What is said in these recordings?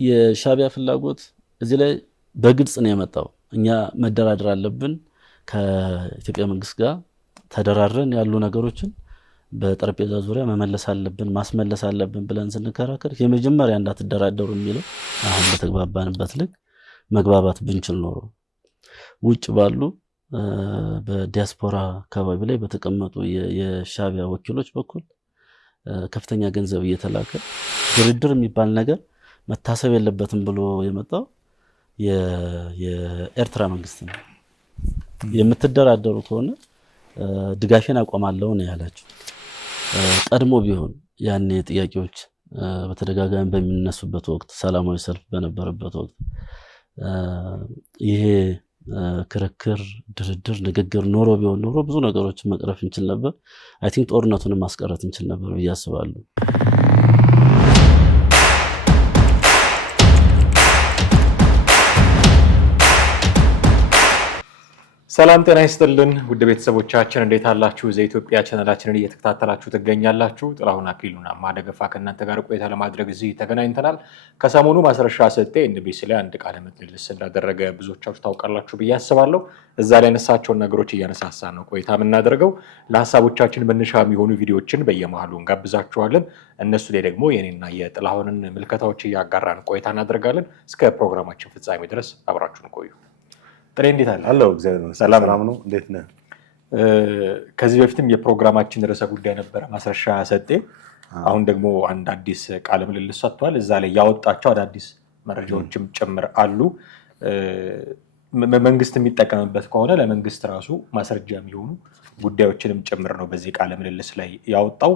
የሻቢያ ፍላጎት እዚህ ላይ በግልጽ ነው የመጣው። እኛ መደራደር አለብን ከኢትዮጵያ መንግስት ጋር ተደራረን ያሉ ነገሮችን በጠረጴዛ ዙሪያ መመለስ አለብን ማስመለስ አለብን ብለን ስንከራከር የመጀመሪያ እንዳትደራደሩ የሚለው አሁን በተግባባንበት ልክ መግባባት ብንችል ኖሮ ውጭ ባሉ በዲያስፖራ አካባቢ ላይ በተቀመጡ የሻቢያ ወኪሎች በኩል ከፍተኛ ገንዘብ እየተላከ ድርድር የሚባል ነገር መታሰብ የለበትም ብሎ የመጣው የኤርትራ መንግስት ነው። የምትደራደሩ ከሆነ ድጋፌን አቆማለሁ ነው ያላችሁ። ቀድሞ ቢሆን ያኔ ጥያቄዎች በተደጋጋሚ በሚነሱበት ወቅት ሰላማዊ ሰልፍ በነበረበት ወቅት ይሄ ክርክር ድርድር ንግግር ኖሮ ቢሆን ኖሮ ብዙ ነገሮችን መቅረፍ እንችል ነበር። አይ ቲንክ ጦርነቱን ማስቀረት እንችል ነበር ብዬ አስባለሁ። ሰላም ጤና ይስጥልን ውድ ቤተሰቦቻችን እንዴት አላችሁ? ዘኢትዮጵያ ቻናላችንን እየተከታተላችሁ ትገኛላችሁ። ጥላሁን አክሊሉና ማደገፋ ከእናንተ ጋር ቆይታ ለማድረግ እዚህ ተገናኝተናል። ከሰሞኑ ማስረሻ ሰጤ ኤንቢሲ ላይ አንድ ቃለ ምልልስ እንዳደረገ ብዙዎቻችሁ ታውቃላችሁ ብዬ አስባለሁ። እዛ ላይ ያነሳቸውን ነገሮች እያነሳሳ ነው ቆይታ የምናደርገው። ለሀሳቦቻችን መነሻ የሚሆኑ ቪዲዮዎችን በየመሃሉ እንጋብዛችኋለን። እነሱ ላይ ደግሞ የኔና የጥላሁንን ምልከታዎች እያጋራን ቆይታ እናደርጋለን። እስከ ፕሮግራማችን ፍጻሜ ድረስ አብራችሁን ቆዩ። ጥሬ እንዴት አለ? አለው እግዚአብሔር ይመስገን ሰላም ነው። እንዴት ነህ? ከዚህ በፊትም የፕሮግራማችን ርዕሰ ጉዳይ ነበረ ማስረሻ ሰጤ። አሁን ደግሞ አንድ አዲስ ቃለ ምልልስ ሰጥቷል። እዛ ላይ ያወጣቸው አዳዲስ መረጃዎችም ጭምር አሉ። መንግስት የሚጠቀምበት ከሆነ ለመንግስት ራሱ ማስረጃ የሚሆኑ ጉዳዮችንም ጭምር ነው በዚህ ቃለ ምልልስ ላይ ያወጣው።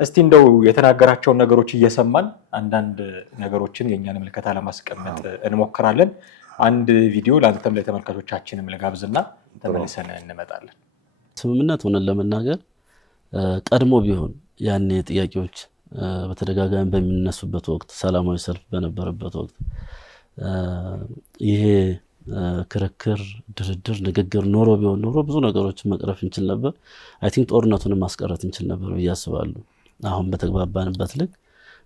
እስቲ እንደው የተናገራቸውን ነገሮች እየሰማን አንዳንድ ነገሮችን የእኛን ምልከታ ለማስቀመጥ እንሞክራለን። አንድ ቪዲዮ ለአንተም ለተመልካቾቻችንም ለጋብዝና ተመልሰን እንመጣለን። ስምምነት ሆነን ለመናገር ቀድሞ ቢሆን ያኔ ጥያቄዎች በተደጋጋሚ በሚነሱበት ወቅት ሰላማዊ ሰልፍ በነበረበት ወቅት ይሄ ክርክር ድርድር ንግግር ኖሮ ቢሆን ኖሮ ብዙ ነገሮችን መቅረፍ እንችል ነበር። አይ ቲንክ ጦርነቱን ማስቀረት እንችል ነበር ብዬ አስባለሁ። አሁን በተግባባንበት ልክ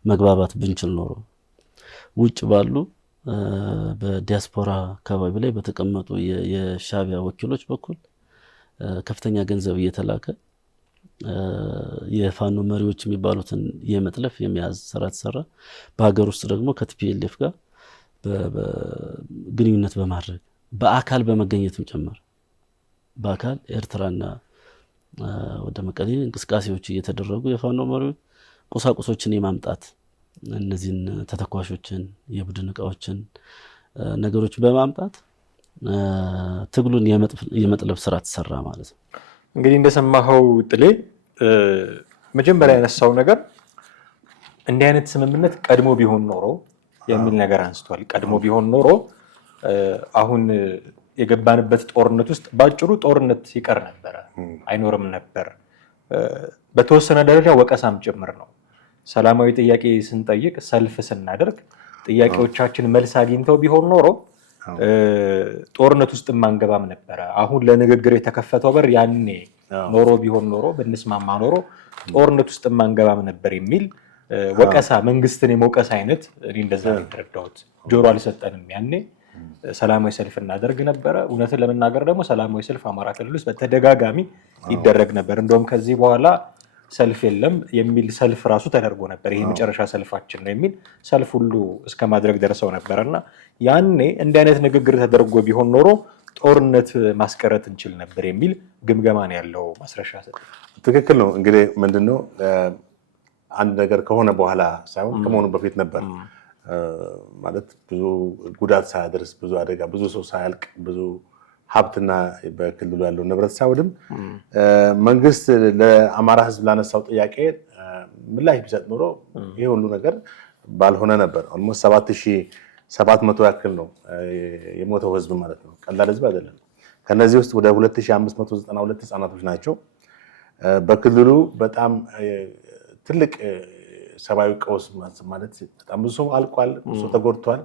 መግባባት ብንችል ኖሮ ውጭ ባሉ በዲያስፖራ አካባቢ ላይ በተቀመጡ የሻቢያ ወኪሎች በኩል ከፍተኛ ገንዘብ እየተላከ የፋኖ መሪዎች የሚባሉትን የመጥለፍ የመያዝ ስራ ተሰራ። በሀገር ውስጥ ደግሞ ከቲፒኤልኤፍ ጋር ግንኙነት በማድረግ በአካል በመገኘትም ጭምር በአካል ኤርትራና ወደ መቀሌ እንቅስቃሴዎች እየተደረጉ የፋኖ መሪዎች ቁሳቁሶችን የማምጣት እነዚህን ተተኳሾችን የቡድን እቃዎችን ነገሮች በማምጣት ትግሉን የመጥለፍ ስራ ተሰራ ማለት ነው። እንግዲህ እንደሰማኸው ጥሌ መጀመሪያ ያነሳው ነገር እንዲህ አይነት ስምምነት ቀድሞ ቢሆን ኖሮ የሚል ነገር አንስቷል። ቀድሞ ቢሆን ኖሮ አሁን የገባንበት ጦርነት ውስጥ ባጭሩ ጦርነት ይቀር ነበረ፣ አይኖርም ነበር። በተወሰነ ደረጃ ወቀሳም ጭምር ነው። ሰላማዊ ጥያቄ ስንጠይቅ ሰልፍ ስናደርግ ጥያቄዎቻችን መልስ አግኝተው ቢሆን ኖሮ ጦርነት ውስጥ ማንገባም ነበረ። አሁን ለንግግር የተከፈተው በር ያኔ ኖሮ ቢሆን ኖሮ ብንስማማ ኖሮ ጦርነት ውስጥ ማንገባም ነበር የሚል ወቀሳ፣ መንግስትን የመውቀስ አይነት እኔ እንደዛ የተረዳሁት። ጆሮ አልሰጠንም፣ ያኔ ሰላማዊ ሰልፍ እናደርግ ነበረ። እውነትን ለመናገር ደግሞ ሰላማዊ ሰልፍ አማራ ክልል ውስጥ በተደጋጋሚ ይደረግ ነበር። እንደውም ከዚህ በኋላ ሰልፍ የለም የሚል ሰልፍ ራሱ ተደርጎ ነበር። ይሄ መጨረሻ ሰልፋችን ነው የሚል ሰልፍ ሁሉ እስከ ማድረግ ደርሰው ነበርና ያኔ እንዲህ አይነት ንግግር ተደርጎ ቢሆን ኖሮ ጦርነት ማስቀረት እንችል ነበር የሚል ግምገማ ነው ያለው ማስረሻ ሰጤ። ትክክል ነው። እንግዲህ ምንድነው አንድ ነገር ከሆነ በኋላ ሳይሆን ከመሆኑ በፊት ነበር ማለት ብዙ ጉዳት ሳያደርስ ብዙ አደጋ ብዙ ሰው ሳያልቅ ብዙ ሀብትና በክልሉ ያለው ንብረት ሳይወድም መንግስት ለአማራ ህዝብ ላነሳው ጥያቄ ምላሽ ቢሰጥ ኖሮ ይሄ ሁሉ ነገር ባልሆነ ነበር። ኦልሞስት 7700 ያክል ነው የሞተው ህዝብ ማለት ነው። ቀላል ህዝብ አይደለም። ከነዚህ ውስጥ ወደ 2592 ህጻናቶች ናቸው። በክልሉ በጣም ትልቅ ሰብአዊ ቀውስ ማለት በጣም ብዙ ሰው አልቋል፣ ብዙ ሰው ተጎድቷል፣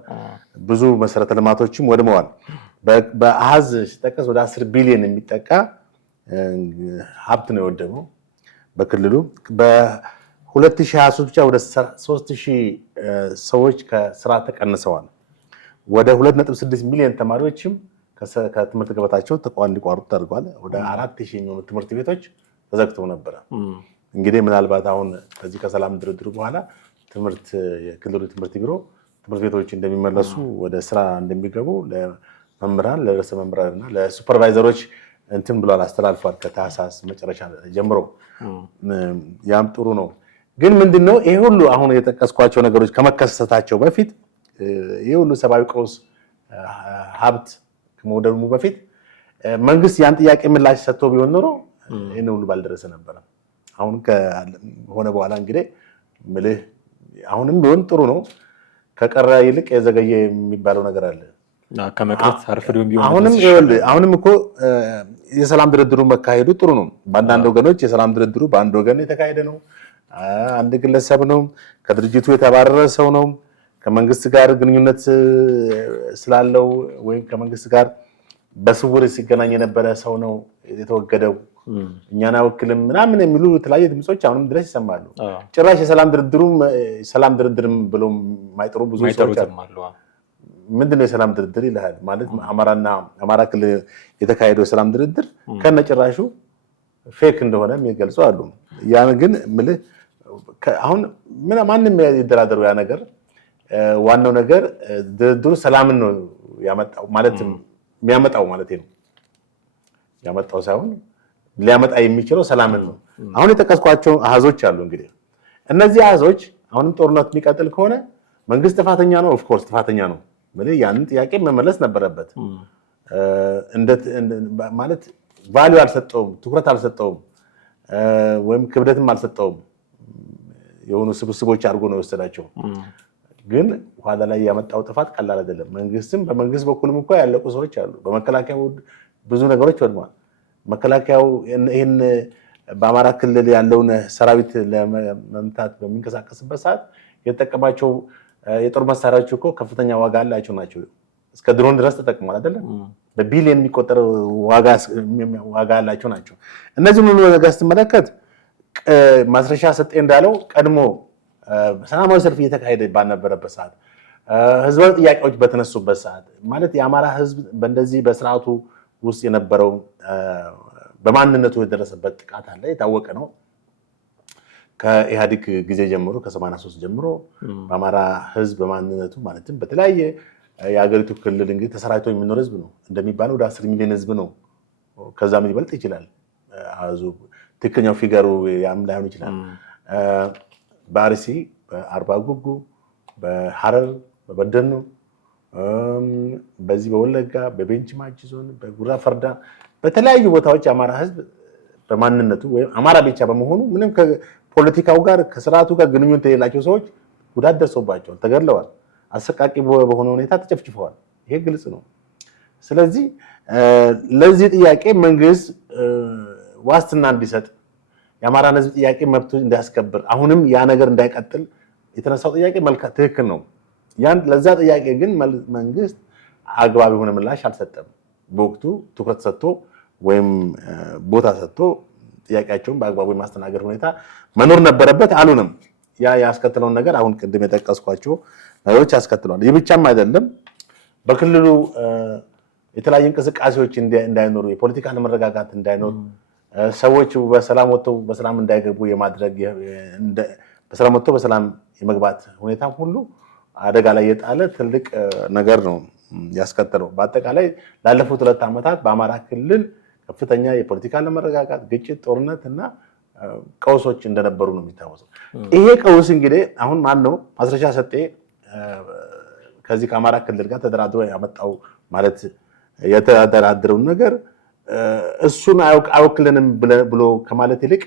ብዙ መሰረተ ልማቶችም ወድመዋል። በአሃዝ ሲጠቀስ ወደ 10 ቢሊዮን የሚጠጋ ሀብት ነው የወደመው በክልሉ። 2023 ብቻ ወደ 3000 ሰዎች ከስራ ተቀንሰዋል። ወደ 2.6 ሚሊዮን ተማሪዎችም ከትምህርት ገበታቸው እንዲቋረጡ ተደርጓል። ወደ 4000 የሚሆኑ ትምህርት ቤቶች ተዘግተው ነበረ። እንግዲህ ምናልባት አሁን ከዚህ ከሰላም ድርድሩ በኋላ የክልሉ ትምህርት ቢሮ ትምህርት ቤቶች እንደሚመለሱ ወደ ስራ እንደሚገቡ ለመምህራን ለርዕሰ መምህራንና ለሱፐርቫይዘሮች እንትን ብሏል አስተላልፏል። ከታህሳስ መጨረሻ ጀምሮ ያም ጥሩ ነው። ግን ምንድነው ይሄ ሁሉ አሁን የጠቀስኳቸው ነገሮች ከመከሰታቸው በፊት ይሄ ሁሉ ሰብአዊ ቀውስ ሀብት ከመውደሙ በፊት መንግስት ያን ጥያቄ ምላሽ ሰጥቶ ቢሆን ኖሮ ይሄን ሁሉ ባልደረሰ ነበር። አሁን ከሆነ በኋላ እንግዲህ ምልህ አሁንም ቢሆን ጥሩ ነው። ከቀረ ይልቅ የዘገየ የሚባለው ነገር አለ። ከመቅረት አርፍዶም ቢሆን አሁንም እኮ የሰላም ድርድሩ መካሄዱ ጥሩ ነው። በአንዳንድ ወገኖች የሰላም ድርድሩ በአንድ ወገን የተካሄደ ነው። አንድ ግለሰብ ነው፣ ከድርጅቱ የተባረረ ሰው ነው፣ ከመንግስት ጋር ግንኙነት ስላለው ወይም ከመንግስት ጋር በስውር ሲገናኝ የነበረ ሰው ነው የተወገደው፣ እኛን አይወክልም ምናምን የሚሉ የተለያዩ ድምጾች አሁንም ድረስ ይሰማሉ። ጭራሽ የሰላም ድርድርም ብለው የማይጠሩ ብዙ ሰዎች አሉ። ምንድነው የሰላም ድርድር ይልሃል ማለት አማራ ክልል የተካሄደው የሰላም ድርድር ከነጭራሹ ፌክ እንደሆነ የሚገልጹ አሉ። ያን ግን ምልህ አሁን ማንም ይደራደሩ ያ ነገር ዋናው ነገር ድርድሩ ሰላምን ነው ያመጣው ማለት የሚያመጣው ማለት ነው። ያመጣው ሳይሆን ሊያመጣ የሚችለው ሰላምን ነው። አሁን የጠቀስኳቸው አሃዞች አሉ። እንግዲህ እነዚህ አሃዞች አሁንም ጦርነት የሚቀጥል ከሆነ መንግስት ጥፋተኛ ነው። ኦፍ ኮርስ ጥፋተኛ ነው። ያንን ጥያቄ መመለስ ነበረበት። ማለት ቫልዩ አልሰጠውም፣ ትኩረት አልሰጠውም፣ ወይም ክብደትም አልሰጠውም። የሆኑ ስብስቦች አድርጎ ነው የወሰዳቸው። ግን ኋላ ላይ ያመጣው ጥፋት ቀላል አይደለም። በመንግስት በኩልም እኮ ያለቁ ሰዎች አሉ። በመከላከያው ብዙ ነገሮች ወድመዋል። መከላከያው ይህን በአማራ ክልል ያለውን ሰራዊት ለመምታት በሚንቀሳቀስበት ሰዓት የተጠቀማቸው የጦር መሳሪያዎች እኮ ከፍተኛ ዋጋ ያላቸው ናቸው። እስከ ድሮን ድረስ ተጠቅሟል አይደለም? በቢሊየን የሚቆጠር ዋጋ ያላቸው ናቸው። እነዚህ ሁሉ ነገር ስትመለከት ማስረሻ ሰጤ እንዳለው ቀድሞ ሰላማዊ ሰልፍ እየተካሄደ ባልነበረበት ሰዓት፣ ህዝባዊ ጥያቄዎች በተነሱበት ሰዓት ማለት የአማራ ህዝብ በእንደዚህ በስርዓቱ ውስጥ የነበረው በማንነቱ የደረሰበት ጥቃት አለ፣ የታወቀ ነው። ከኢህአዴግ ጊዜ ጀምሮ ከ83 ጀምሮ በአማራ ህዝብ በማንነቱ ማለትም በተለያየ የሀገሪቱ ክልል እንግዲህ ተሰራጭቶ የሚኖር ህዝብ ነው። እንደሚባለው ወደ 10 ሚሊዮን ህዝብ ነው። ከዛም ሊበልጥ ይችላል። ትክክለኛው ፊገሩ ያም ላይሆን ይችላል። በአርሲ፣ በአርባ ጉጉ፣ በሐረር፣ በበደኖ፣ በዚህ በወለጋ፣ በቤንች ማጂ ዞን፣ በጉራ ፈርዳ በተለያዩ ቦታዎች የአማራ ህዝብ በማንነቱ ወይም አማራ ብቻ በመሆኑ ምንም ከፖለቲካው ጋር ከስርዓቱ ጋር ግንኙነት የሌላቸው ሰዎች ጉዳት ደርሶባቸዋል፣ ተገድለዋል፣ አሰቃቂ በሆነ ሁኔታ ተጨፍጭፈዋል። ይሄ ግልጽ ነው። ስለዚህ ለዚህ ጥያቄ መንግስት ዋስትና እንዲሰጥ የአማራን ህዝብ ጥያቄ መብቱ እንዲያስከብር አሁንም ያ ነገር እንዳይቀጥል የተነሳው ጥያቄ ትክክል ነው። ለዛ ጥያቄ ግን መንግስት አግባብ የሆነ ምላሽ አልሰጠም። በወቅቱ ትኩረት ሰጥቶ ወይም ቦታ ሰጥቶ ጥያቄያቸውን በአግባቡ የማስተናገድ ሁኔታ መኖር ነበረበት። አሉንም ያ ያስከትለውን ነገር አሁን ቅድም የጠቀስኳቸው ነገሮች ያስከትለዋል። ይህ ብቻም አይደለም። በክልሉ የተለያዩ እንቅስቃሴዎች እንዳይኖሩ፣ የፖለቲካ አለመረጋጋት እንዳይኖር፣ ሰዎች በሰላም ወጥተው በሰላም እንዳይገቡ የማድረግ በሰላም ወጥተው በሰላም የመግባት ሁኔታ ሁሉ አደጋ ላይ የጣለ ትልቅ ነገር ነው ያስከተለው። በአጠቃላይ ላለፉት 2 ዓመታት በአማራ ክልል ከፍተኛ የፖለቲካ አለመረጋጋት፣ ግጭት፣ ጦርነት እና ቀውሶች እንደነበሩ ነው የሚታወሰው። ይሄ ቀውስ እንግዲህ አሁን ማን ነው ማስረሻ ሰጤ ከዚህ ከአማራ ክልል ጋር ተደራድሮ ያመጣው ማለት የተደራደረውን ነገር እሱን አይወክልንም ብሎ ከማለት ይልቅ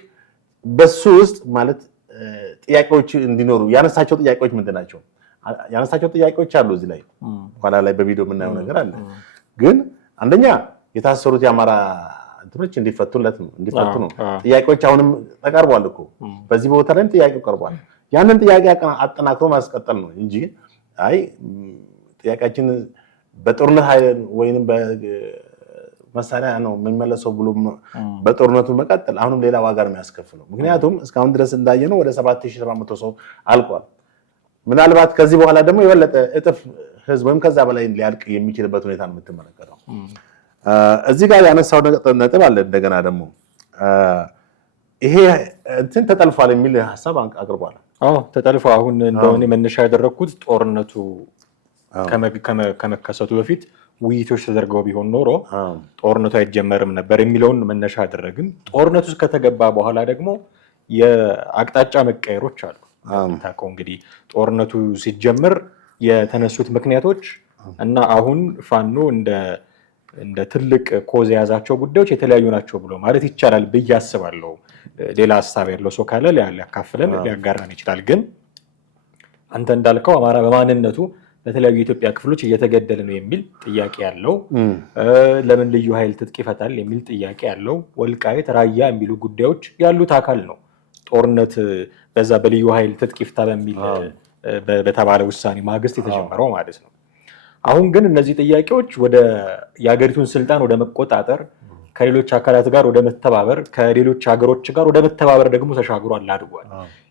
በሱ ውስጥ ማለት ጥያቄዎች እንዲኖሩ ያነሳቸው ጥያቄዎች ምንድን ናቸው? ያነሳቸው ጥያቄዎች አሉ። እዚህ ላይ ኋላ ላይ በቪዲዮ የምናየው ነገር አለ። ግን አንደኛ የታሰሩት የአማራ እንትኖች እንዲፈቱ ነው ጥያቄዎች አሁንም ተቀርቧል እኮ በዚህ ቦታ ላይም ጥያቄው ቀርቧል። ያንን ጥያቄ አጠናክሮ ማስቀጠል ነው እንጂ አይ ጥያቄያችን በጦርነት ኃይል ወይንም መሳሪያ ነው የሚመለሰው ብሎ በጦርነቱ መቀጠል አሁንም ሌላ ዋጋ ነው የሚያስከፍለው። ምክንያቱም እስካሁን ድረስ እንዳየነው ወደ 7700 ሰው አልቋል። ምናልባት ከዚህ በኋላ ደግሞ የበለጠ እጥፍ ህዝብ ወይም ከዛ በላይ ሊያልቅ የሚችልበት ሁኔታ ነው የምትመለከተው። እዚህ ጋር ያነሳው ነጥብ አለ። እንደገና ደግሞ ይሄ እንትን ተጠልፏል የሚል ሀሳብ አቅርቧል። ተጠልፎ አሁን እንደሆነ መነሻ ያደረኩት ጦርነቱ ከመከሰቱ በፊት ውይይቶች ተደርገው ቢሆን ኖሮ ጦርነቱ አይጀመርም ነበር የሚለውን መነሻ አደረግን። ጦርነቱ ውስጥ ከተገባ በኋላ ደግሞ የአቅጣጫ መቀየሮች አሉ። ታውቀው እንግዲህ ጦርነቱ ሲጀምር የተነሱት ምክንያቶች እና አሁን ፋኖ እንደ ትልቅ ኮዝ የያዛቸው ጉዳዮች የተለያዩ ናቸው ብሎ ማለት ይቻላል ብዬ አስባለሁ። ሌላ ሀሳብ ያለው ሰው ካለ ሊያካፍለን ሊያጋራን ይችላል። ግን አንተ እንዳልከው አማራ በማንነቱ በተለያዩ የኢትዮጵያ ክፍሎች እየተገደለ ነው የሚል ጥያቄ ያለው፣ ለምን ልዩ ኃይል ትጥቅ ይፈታል የሚል ጥያቄ ያለው፣ ወልቃይት ራያ የሚሉ ጉዳዮች ያሉት አካል ነው ጦርነት በዛ በልዩ ኃይል ትጥቅ ይፍታ በሚል በተባለ ውሳኔ ማግስት የተጀመረው ማለት ነው። አሁን ግን እነዚህ ጥያቄዎች ወደ የሀገሪቱን ስልጣን ወደ መቆጣጠር፣ ከሌሎች አካላት ጋር ወደ መተባበር፣ ከሌሎች ሀገሮች ጋር ወደ መተባበር ደግሞ ተሻግሯል አድጓል።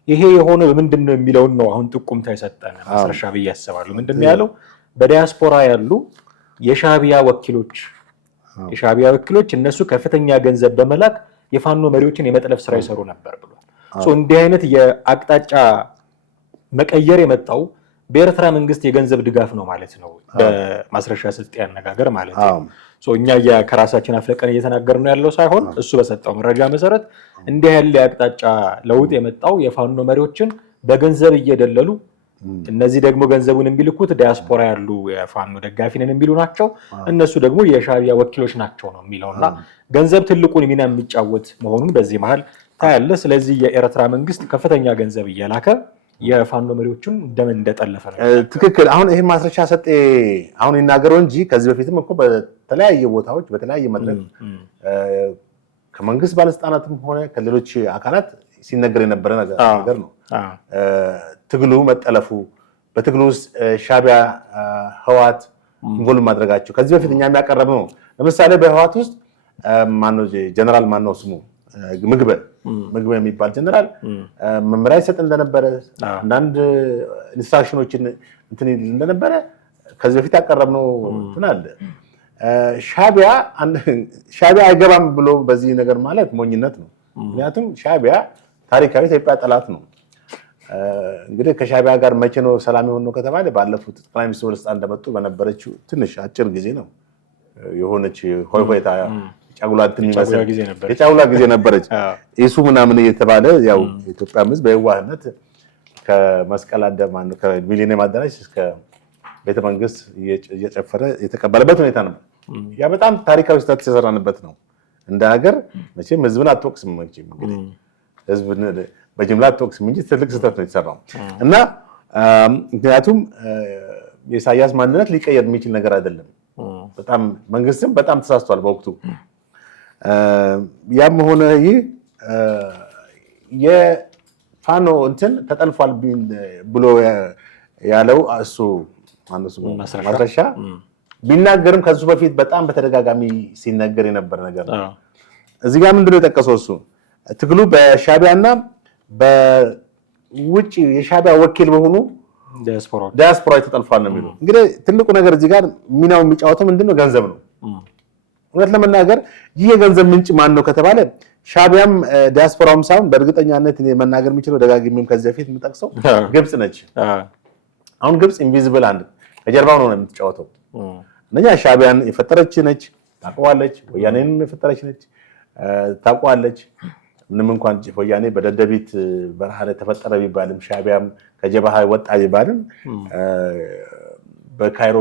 ይሄ የሆነ በምንድን ነው የሚለውን ነው አሁን ጥቁምታ የሰጠን ማስረሻ ብዬ አስባለሁ። ምንድን ነው ያለው? በዲያስፖራ ያሉ የሻዕቢያ ወኪሎች እነሱ ከፍተኛ ገንዘብ በመላክ የፋኖ መሪዎችን የመጥለፍ ስራ ይሰሩ ነበር ብሏል። እንዲህ አይነት የአቅጣጫ መቀየር የመጣው በኤርትራ መንግስት የገንዘብ ድጋፍ ነው ማለት ነው፣ በማስረሻ ስልጤ አነጋገር ማለት ነው። እኛ ከራሳችን አፍለቀን እየተናገርን ነው ያለው ሳይሆን እሱ በሰጠው መረጃ መሰረት እንዲህ ያለ የአቅጣጫ ለውጥ የመጣው የፋኖ መሪዎችን በገንዘብ እየደለሉ፣ እነዚህ ደግሞ ገንዘቡን የሚልኩት ዲያስፖራ ያሉ የፋኖ ደጋፊ ነን የሚሉ ናቸው፣ እነሱ ደግሞ የሻዕቢያ ወኪሎች ናቸው ነው የሚለውና ገንዘብ ትልቁን ሚና የሚጫወት መሆኑን በዚህ መሀል ታያለ። ስለዚህ የኤርትራ መንግስት ከፍተኛ ገንዘብ እየላከ የፋኖ መሪዎችን እንደምን እንደጠለፈ ነው። ትክክል። አሁን ይሄን ማስረሻ ሰጤ አሁን ይናገረው እንጂ ከዚህ በፊትም እኮ በተለያየ ቦታዎች በተለያየ መድረክ ከመንግስት ባለስልጣናትም ሆነ ከሌሎች አካላት ሲነገር የነበረ ነገር ነው። ትግሉ መጠለፉ፣ በትግሉ ውስጥ ሻዕቢያ ህወሓት ኢንቮልቭ ማድረጋቸው ከዚህ በፊት እኛ የሚያቀረብ ነው። ለምሳሌ በህወሓት ውስጥ ማነው ጀነራል ማነው ስሙ ምግበ የሚባል ጀነራል መመሪያ ይሰጥ እንደነበረ አንዳንድ ኢንስትራክሽኖችን እንትን እንደነበረ ከዚህ በፊት ያቀረብነው እንትን አለ። ሻዕቢያ አይገባም ብሎ በዚህ ነገር ማለት ሞኝነት ነው። ምክንያቱም ሻዕቢያ ታሪካዊ ኢትዮጵያ ጠላት ነው። እንግዲህ ከሻዕቢያ ጋር መቼ ነው ሰላም የሆነው ከተባለ ባለፉት ጠቅላይ ሚኒስትር ወደ ስልጣን እንደመጡ በነበረችው ትንሽ አጭር ጊዜ ነው የሆነች ሆይሆይታ የጫጉላ ጊዜ ነበረች። ኢሱ ምናምን እየተባለ ያው የኢትዮጵያ ሕዝብ በየዋህነት ከመስቀል አደባባይ ከሚሊኒየም አዳራሽ እስከ ቤተ መንግስት እየጨፈረ የተቀበለበት ሁኔታ ነበር። ያ በጣም ታሪካዊ ስህተት የሰራንበት ነው። እንደ ሀገር መቼም ሕዝብን አትወቅስም፣ መቼም እንግዲህ ሕዝብን በጅምላ አትወቅስም እንጂ ትልቅ ስህተት ነው የተሰራው እና ምክንያቱም የኢሳያስ ማንነት ሊቀየር የሚችል ነገር አይደለም። በጣም መንግስትም በጣም ተሳስቷል በወቅቱ። ያም ሆነ ይህ የፋኖ እንትን ተጠልፏል ብሎ ያለው እሱ ማስረሻ ቢናገርም ከሱ በፊት በጣም በተደጋጋሚ ሲነገር የነበረ ነገር ነው። እዚህ ጋር ምንድነው የጠቀሰው? እሱ ትግሉ በሻዕቢያና በውጭ የሻዕቢያ ወኪል በሆኑ ዲያስፖራ ተጠልፏል ነው የሚለው። እንግዲህ ትልቁ ነገር እዚህ ጋር ሚናው የሚጫወተው ምንድነው? ገንዘብ ነው። እውነት ለመናገር ይህ የገንዘብ ምንጭ ማን ነው ከተባለ ሻዕቢያም ዲያስፖራውም ሳይሆን በእርግጠኛነት መናገር የሚችለው ደጋግሜም ከዚህ በፊት የምጠቅሰው ግብጽ ነች። አሁን ግብጽ ኢንቪዚብል አንድ ከጀርባው ነው የምትጫወተው። እነኛ ሻዕቢያን የፈጠረች ነች፣ ታውቀዋለች። ወያኔንም የፈጠረች ነች፣ ታውቀዋለች። ምንም እንኳን ወያኔ በደደቢት በረሃ ላይ ተፈጠረ ቢባልም ሻዕቢያም ከጀበሃ ወጣ ቢባልም በካይሮ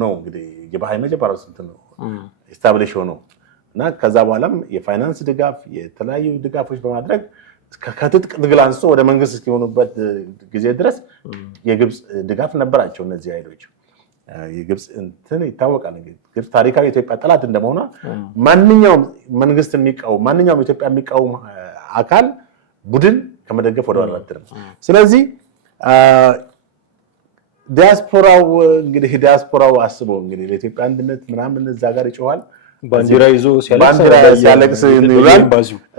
ነው እንግዲህ ጀበሃ መጀመሪያው ስንት ነው ኢስታብሊሽ ሆነው እና ከዛ በኋላም የፋይናንስ ድጋፍ የተለያዩ ድጋፎች በማድረግ ከትጥቅ ትግል አንስቶ ወደ መንግስት እስኪሆኑበት ጊዜ ድረስ የግብጽ ድጋፍ ነበራቸው እነዚህ ኃይሎች። የግብጽ እንትን ይታወቃል። ግብጽ ታሪካዊ የኢትዮጵያ ጠላት እንደመሆኗ ማንኛውም መንግስት የሚቃወም ማንኛውም ኢትዮጵያ የሚቃወም አካል ቡድን ከመደገፍ ወደ ኋላ አትልም። ስለዚህ ዲያስፖራው አስበው እንግዲህ ለኢትዮጵያ አንድነት ምናምን እዛ ጋር ይጮሃል። ባንዲራ ይዞ ሲያለቅስ ይውላል።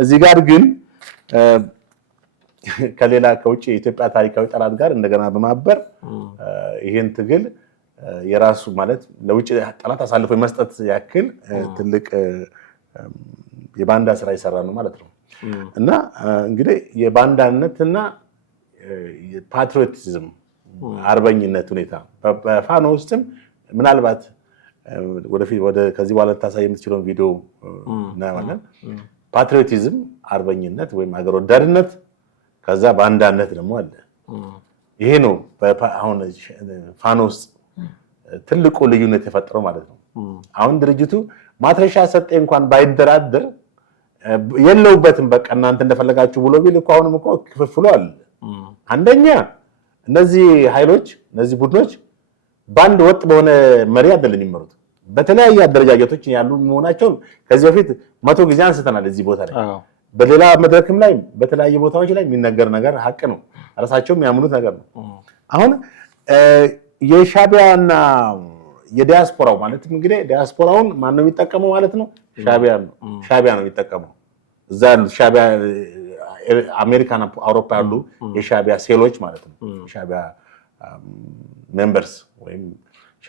እዚህ ጋር ግን ከሌላ ከውጭ የኢትዮጵያ ታሪካዊ ጠላት ጋር እንደገና በማበር ይሄን ትግል የራሱ ማለት ለውጭ ጠላት አሳልፎ የመስጠት ያክል ትልቅ የባንዳ ስራ ይሰራ ነው ማለት ነው። እና እንግዲህ የባንዳነትና የፓትሪዮቲዝም አርበኝነት ሁኔታ በፋኖ ውስጥም ምናልባት ወደፊት ከዚህ በኋላ ታሳይ የምትችለውን ቪዲዮ እናያለን። ፓትሪዮቲዝም አርበኝነት ወይም ሀገር ወዳድነት፣ ከዛ ባንዳነት ደግሞ አለ። ይሄ ነው አሁን ፋኖ ውስጥ ትልቁ ልዩነት የፈጠረው ማለት ነው። አሁን ድርጅቱ ማትረሻ ሰጠ እንኳን ባይደራደር የለውበትም በቃ እናንተ እንደፈለጋችሁ ብሎ ቢል እኮ አሁንም እኮ ክፍፍሉ አለ። አንደኛ እነዚህ ኃይሎች እነዚህ ቡድኖች ባንድ ወጥ በሆነ መሪ አይደለም የሚመሩት፣ በተለያየ አደረጃጀቶች ያሉ መሆናቸውን ከዚህ በፊት 100 ጊዜ አንስተናል እዚህ ቦታ ላይ። በሌላ መድረክም ላይ በተለያየ ቦታዎች ላይ የሚነገር ነገር ሀቅ ነው፣ ራሳቸውም የሚያምኑት ነገር ነው። አሁን የሻቢያና የዲያስፖራው ማለትም እንግዲህ ዲያስፖራውን ማን ነው የሚጠቀመው ማለት ነው? ሻቢያ ነው የሚጠቀመው። እዛ ያሉት ሻቢያ አሜሪካና አውሮፓ ያሉ የሻቢያ ሴሎች ማለት ነው። ሻቢያ ሜምበርስ ወይም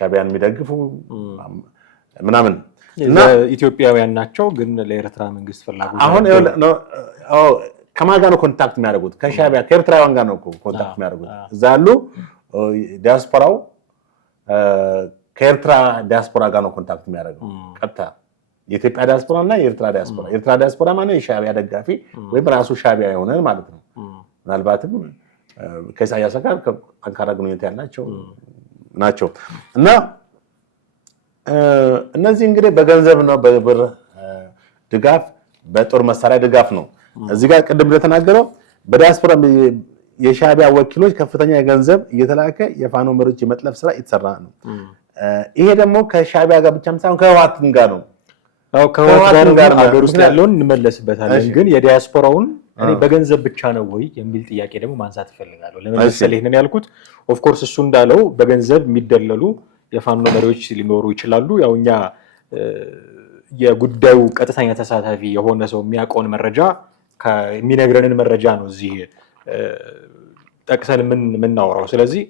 ሻቢያን የሚደግፉ ምናምን እና ኢትዮጵያውያን ናቸው፣ ግን ለኤርትራ መንግስት ፍላጎት አሁን ከማን ጋር ነው ኮንታክት የሚያደርጉት? ከሻቢያ ከኤርትራውያን ጋር ነው ኮንታክት የሚያደርጉት። እዛ ያሉ ዲያስፖራው ከኤርትራ ዲያስፖራ ጋር ነው ኮንታክት የሚያደርገው ቀጥታ። የኢትዮጵያ ዲያስፖራ እና የኤርትራ ዲያስፖራ ማለት የሻቢያ ደጋፊ ወይም ራሱ ሻቢያ የሆነ ማለት ነው። ምናልባትም ከኢሳያስ ጋር ጠንካራ ግንኙነት ያላቸው ናቸው። እና እነዚህ እንግዲህ በገንዘብ ነው፣ በብር ድጋፍ፣ በጦር መሳሪያ ድጋፍ ነው። እዚህ ጋር ቅድም እንደተናገረው በዲያስፖራ የሻቢያ ወኪሎች ከፍተኛ ገንዘብ እየተላከ የፋኖ መሪዎች የመጥለፍ ስራ የተሰራ ነው። ይሄ ደግሞ ከሻቢያ ጋር ብቻ ሳይሆን ከህወሓትም ጋር ነው። ከህወሓት ጋር ሀገር ውስጥ ያለውን እንመለስበታለን። ግን የዲያስፖራውን እኔ በገንዘብ ብቻ ነው ወይ የሚል ጥያቄ ደግሞ ማንሳት እፈልጋለሁ። ለምን መሰለህ ይሄንን ያልኩት? ኦፍ ኮርስ እሱ እንዳለው በገንዘብ የሚደለሉ የፋኖ መሪዎች ሊኖሩ ይችላሉ። ያው እኛ የጉዳዩ ቀጥተኛ ተሳታፊ የሆነ ሰው የሚያውቀውን መረጃ የሚነግረንን መረጃ ነው እዚህ ጠቅሰን የምናወራው። ስለዚህ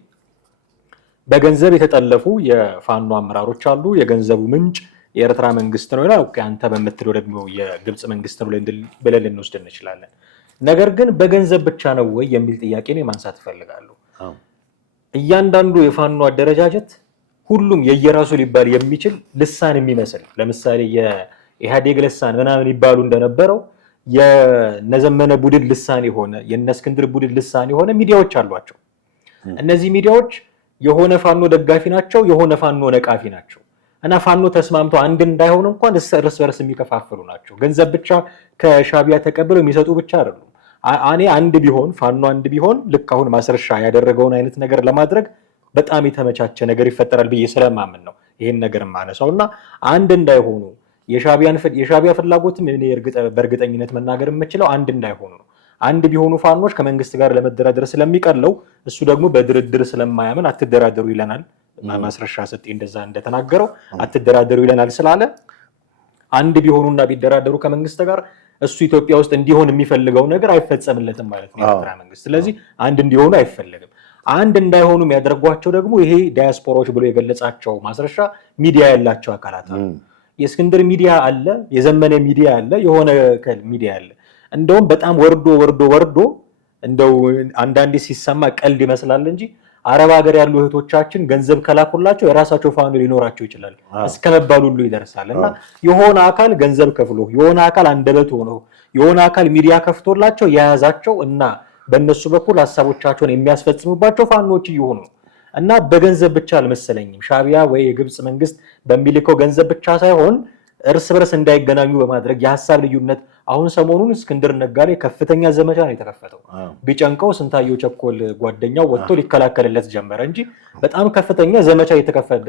በገንዘብ የተጠለፉ የፋኖ አመራሮች አሉ። የገንዘቡ ምንጭ የኤርትራ መንግስት ነው ይላል። አንተ በምትለው ደግሞ የግብጽ መንግስት ነው ብለን ልንወስድ እንችላለን። ነገር ግን በገንዘብ ብቻ ነው ወይ የሚል ጥያቄ ነው ማንሳት እፈልጋለሁ። እያንዳንዱ የፋኖ አደረጃጀት ሁሉም የየራሱ ሊባል የሚችል ልሳን የሚመስል ለምሳሌ የኢህአዴግ ልሳን ምናምን ይባሉ እንደነበረው የነዘመነ ቡድን ልሳን የሆነ የነስክንድር ቡድን ልሳን የሆነ ሚዲያዎች አሏቸው። እነዚህ ሚዲያዎች የሆነ ፋኖ ደጋፊ ናቸው፣ የሆነ ፋኖ ነቃፊ ናቸው። እና ፋኖ ተስማምቶ አንድ እንዳይሆን እንኳን እርስ በርስ የሚከፋፍሉ ናቸው። ገንዘብ ብቻ ከሻቢያ ተቀብለው የሚሰጡ ብቻ አይደሉም። እኔ አንድ ቢሆን ፋኖ አንድ ቢሆን ልክ አሁን ማስረሻ ያደረገውን አይነት ነገር ለማድረግ በጣም የተመቻቸ ነገር ይፈጠራል ብዬ ስለማምን ነው ይሄን ነገር ማነሳው። እና አንድ እንዳይሆኑ የሻቢያ ፍላጎትም እኔ በእርግጠኝነት መናገር የምችለው አንድ እንዳይሆኑ ነው። አንድ ቢሆኑ ፋኖች ከመንግስት ጋር ለመደራደር ስለሚቀለው እሱ ደግሞ በድርድር ስለማያምን አትደራደሩ ይለናል። ማስረሻ ሰጤ እንደዛ እንደተናገረው አትደራደሩ ይለናል ስላለ አንድ ቢሆኑና ቢደራደሩ ከመንግስት ጋር እሱ ኢትዮጵያ ውስጥ እንዲሆን የሚፈልገው ነገር አይፈጸምለትም ማለት ነው የኤርትራ መንግስት። ስለዚህ አንድ እንዲሆኑ አይፈልግም። አንድ እንዳይሆኑ የሚያደርጓቸው ደግሞ ይሄ ዳያስፖራዎች ብሎ የገለጻቸው ማስረሻ ሚዲያ ያላቸው አካላት አሉ። የእስክንድር ሚዲያ አለ፣ የዘመነ ሚዲያ አለ፣ የሆነ ሚዲያ አለ። እንደውም በጣም ወርዶ እንደው አንዳንዴ ሲሰማ ቀልድ ይመስላል እንጂ አረብ ሀገር ያሉ እህቶቻችን ገንዘብ ከላኩላቸው የራሳቸው ፋኖ ሊኖራቸው ይችላል እስከ መባል ሁሉ ይደርሳል። እና የሆነ አካል ገንዘብ ከፍሎ የሆነ አካል አንደበት ሆኖ የሆነ አካል ሚዲያ ከፍቶላቸው የያዛቸው እና በእነሱ በኩል ሀሳቦቻቸውን የሚያስፈጽሙባቸው ፋኖች እየሆኑ እና በገንዘብ ብቻ አልመሰለኝም ሻቢያ ወይ የግብጽ መንግስት በሚልከው ገንዘብ ብቻ ሳይሆን እርስ በርስ እንዳይገናኙ በማድረግ የሀሳብ ልዩነት አሁን ሰሞኑን እስክንድር ነጋ ላይ ከፍተኛ ዘመቻ ነው የተከፈተው። ቢጨንቀው ስንታየው ቸኮል ጓደኛው ወጥቶ ሊከላከልለት ጀመረ እንጂ በጣም ከፍተኛ ዘመቻ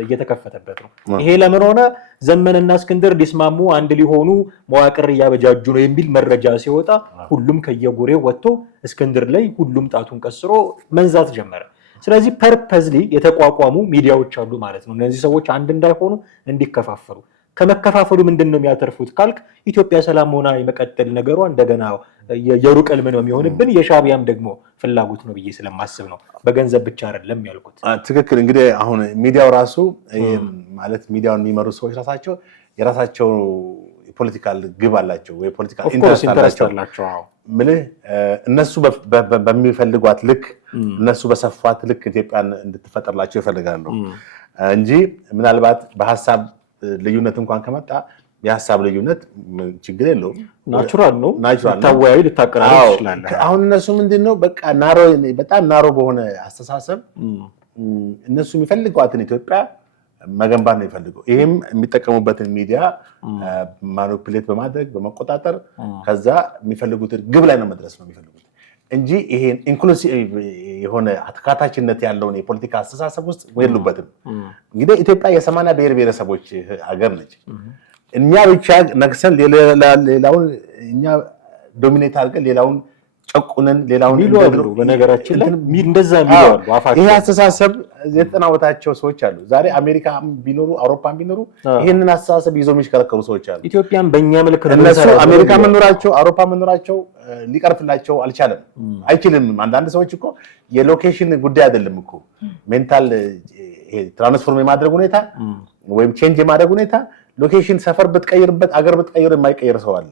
እየተከፈተበት ነው። ይሄ ለምን ሆነ? ዘመንና እስክንድር ሊስማሙ አንድ ሊሆኑ መዋቅር እያበጃጁ ነው የሚል መረጃ ሲወጣ ሁሉም ከየጎሬው ወጥቶ እስክንድር ላይ ሁሉም ጣቱን ቀስሮ መንዛት ጀመረ። ስለዚህ ፐርፐዝሊ የተቋቋሙ ሚዲያዎች አሉ ማለት ነው። እነዚህ ሰዎች አንድ እንዳይሆኑ እንዲከፋፈሉ ከመከፋፈሉ ምንድነው የሚያተርፉት ካልክ ኢትዮጵያ ሰላም ሆና የመቀጠል ነገሯ እንደገና የሩቅ ህልም ነው የሚሆንብን። የሻዕቢያም ደግሞ ፍላጎት ነው ብዬ ስለማስብ ነው በገንዘብ ብቻ አይደለም ያልኩት። ትክክል። እንግዲህ አሁን ሚዲያው ራሱ ማለት ሚዲያውን የሚመሩ ሰዎች ራሳቸው የራሳቸው ፖለቲካል ግብ አላቸው ወይ ፖለቲካል ኢንተረስት አላቸው። ምልህ እነሱ በሚፈልጓት ልክ እነሱ በሰፋት ልክ ኢትዮጵያን እንድትፈጠርላቸው ይፈልጋሉ እንጂ ምናልባት በሐሳብ ልዩነት እንኳን ከመጣ የሐሳብ ልዩነት ችግር የለውም፣ ናቹራል ነው። ታወያዩ ልታቀራረብ ይችላል። አሁን እነሱ ምንድነው በቃ በጣም ናሮ በሆነ አስተሳሰብ እነሱ የሚፈልጓትን ኢትዮጵያ መገንባት ነው የሚፈልገው። ይሄም የሚጠቀሙበትን ሚዲያ ማኒፑሌት በማድረግ በመቆጣጠር ከዛ የሚፈልጉትን ግብ ላይ ነው መድረስ ነው የሚፈልጉት እንጂ ይሄን ኢንክሉሲቭ የሆነ አካታችነት ያለውን የፖለቲካ አስተሳሰብ ውስጥ የሉበትም። እንግዲህ ኢትዮጵያ የ80 ብሔር ብሔረሰቦች ሀገር ነች። እኛ ብቻ ነግሰን ሌላውን እኛ ዶሚኔት አድርገን ሌላውን ጨቁነን ሌላውን ይሉአሉ። በነገራችን ላይ እንደዛ ይሉአሉ። ይሄ አስተሳሰብ የጠናወታቸው ሰዎች አሉ። ዛሬ አሜሪካ ቢኖሩ አውሮፓ ቢኖሩ ይሄንን አስተሳሰብ ይዘው የሚሽከረከሩ ሰዎች አሉ። ኢትዮጵያን በእኛ መልክ ነው እነሱ አሜሪካ መኖራቸው አውሮፓ መኖራቸው ሊቀርፍላቸው አልቻለም፣ አይችልም። አንዳንድ ሰዎች እኮ የሎኬሽን ጉዳይ አይደለም እኮ ሜንታል ትራንስፎርም የማድረግ ሁኔታ ወይም ቼንጅ የማድረግ ሁኔታ ሎኬሽን ሰፈር ብትቀይርበት አገር ብትቀይር የማይቀይር ሰው አለ።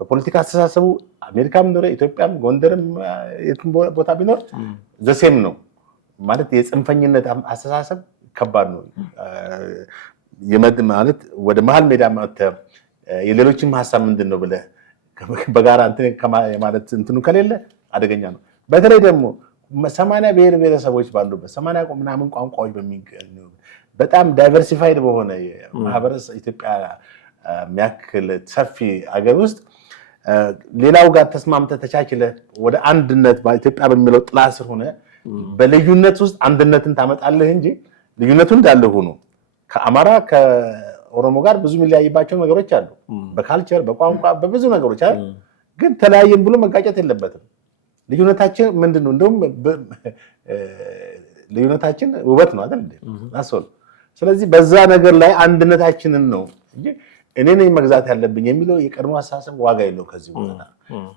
በፖለቲካ አስተሳሰቡ አሜሪካም ኖረ ኢትዮጵያም ጎንደርም የትም ቦታ ቢኖር ዘሴም ነው ማለት የጽንፈኝነት አስተሳሰብ ከባድ ነው። ማለት ወደ መሀል ሜዳ መጥተህ የሌሎችም ሀሳብ ምንድን ነው ብለህ በጋራ ማለት እንትኑ ከሌለ አደገኛ ነው። በተለይ ደግሞ 80 ብሔር ብሔረሰቦች ባሉበት 80 ምናምን ቋንቋዎች በሚገኙ በጣም ዳይቨርሲፋይድ በሆነ ማህበረሰብ ኢትዮጵያ የሚያክል ሰፊ ሀገር ውስጥ ሌላው ጋር ተስማምተህ ተቻችለህ ወደ አንድነት ኢትዮጵያ በሚለው ጥላ ስር ሆነ በልዩነት ውስጥ አንድነትን ታመጣለህ እንጂ ልዩነቱ እንዳለ ሆኖ ከአማራ ከኦሮሞ ጋር ብዙ የሚለያይባቸው ነገሮች አሉ። በካልቸር በቋንቋ በብዙ ነገሮች አይደል? ግን ተለያየን ብሎ መጋጨት የለበትም። ልዩነታችን ምንድነው? እንደውም ልዩነታችን ውበት ነው አይደል? አሶል ስለዚህ በዛ ነገር ላይ አንድነታችንን ነው እንጂ እኔ ነኝ መግዛት ያለብኝ የሚለው የቀድሞ አስተሳሰብ ዋጋ የለው ከዚህ በኋላ።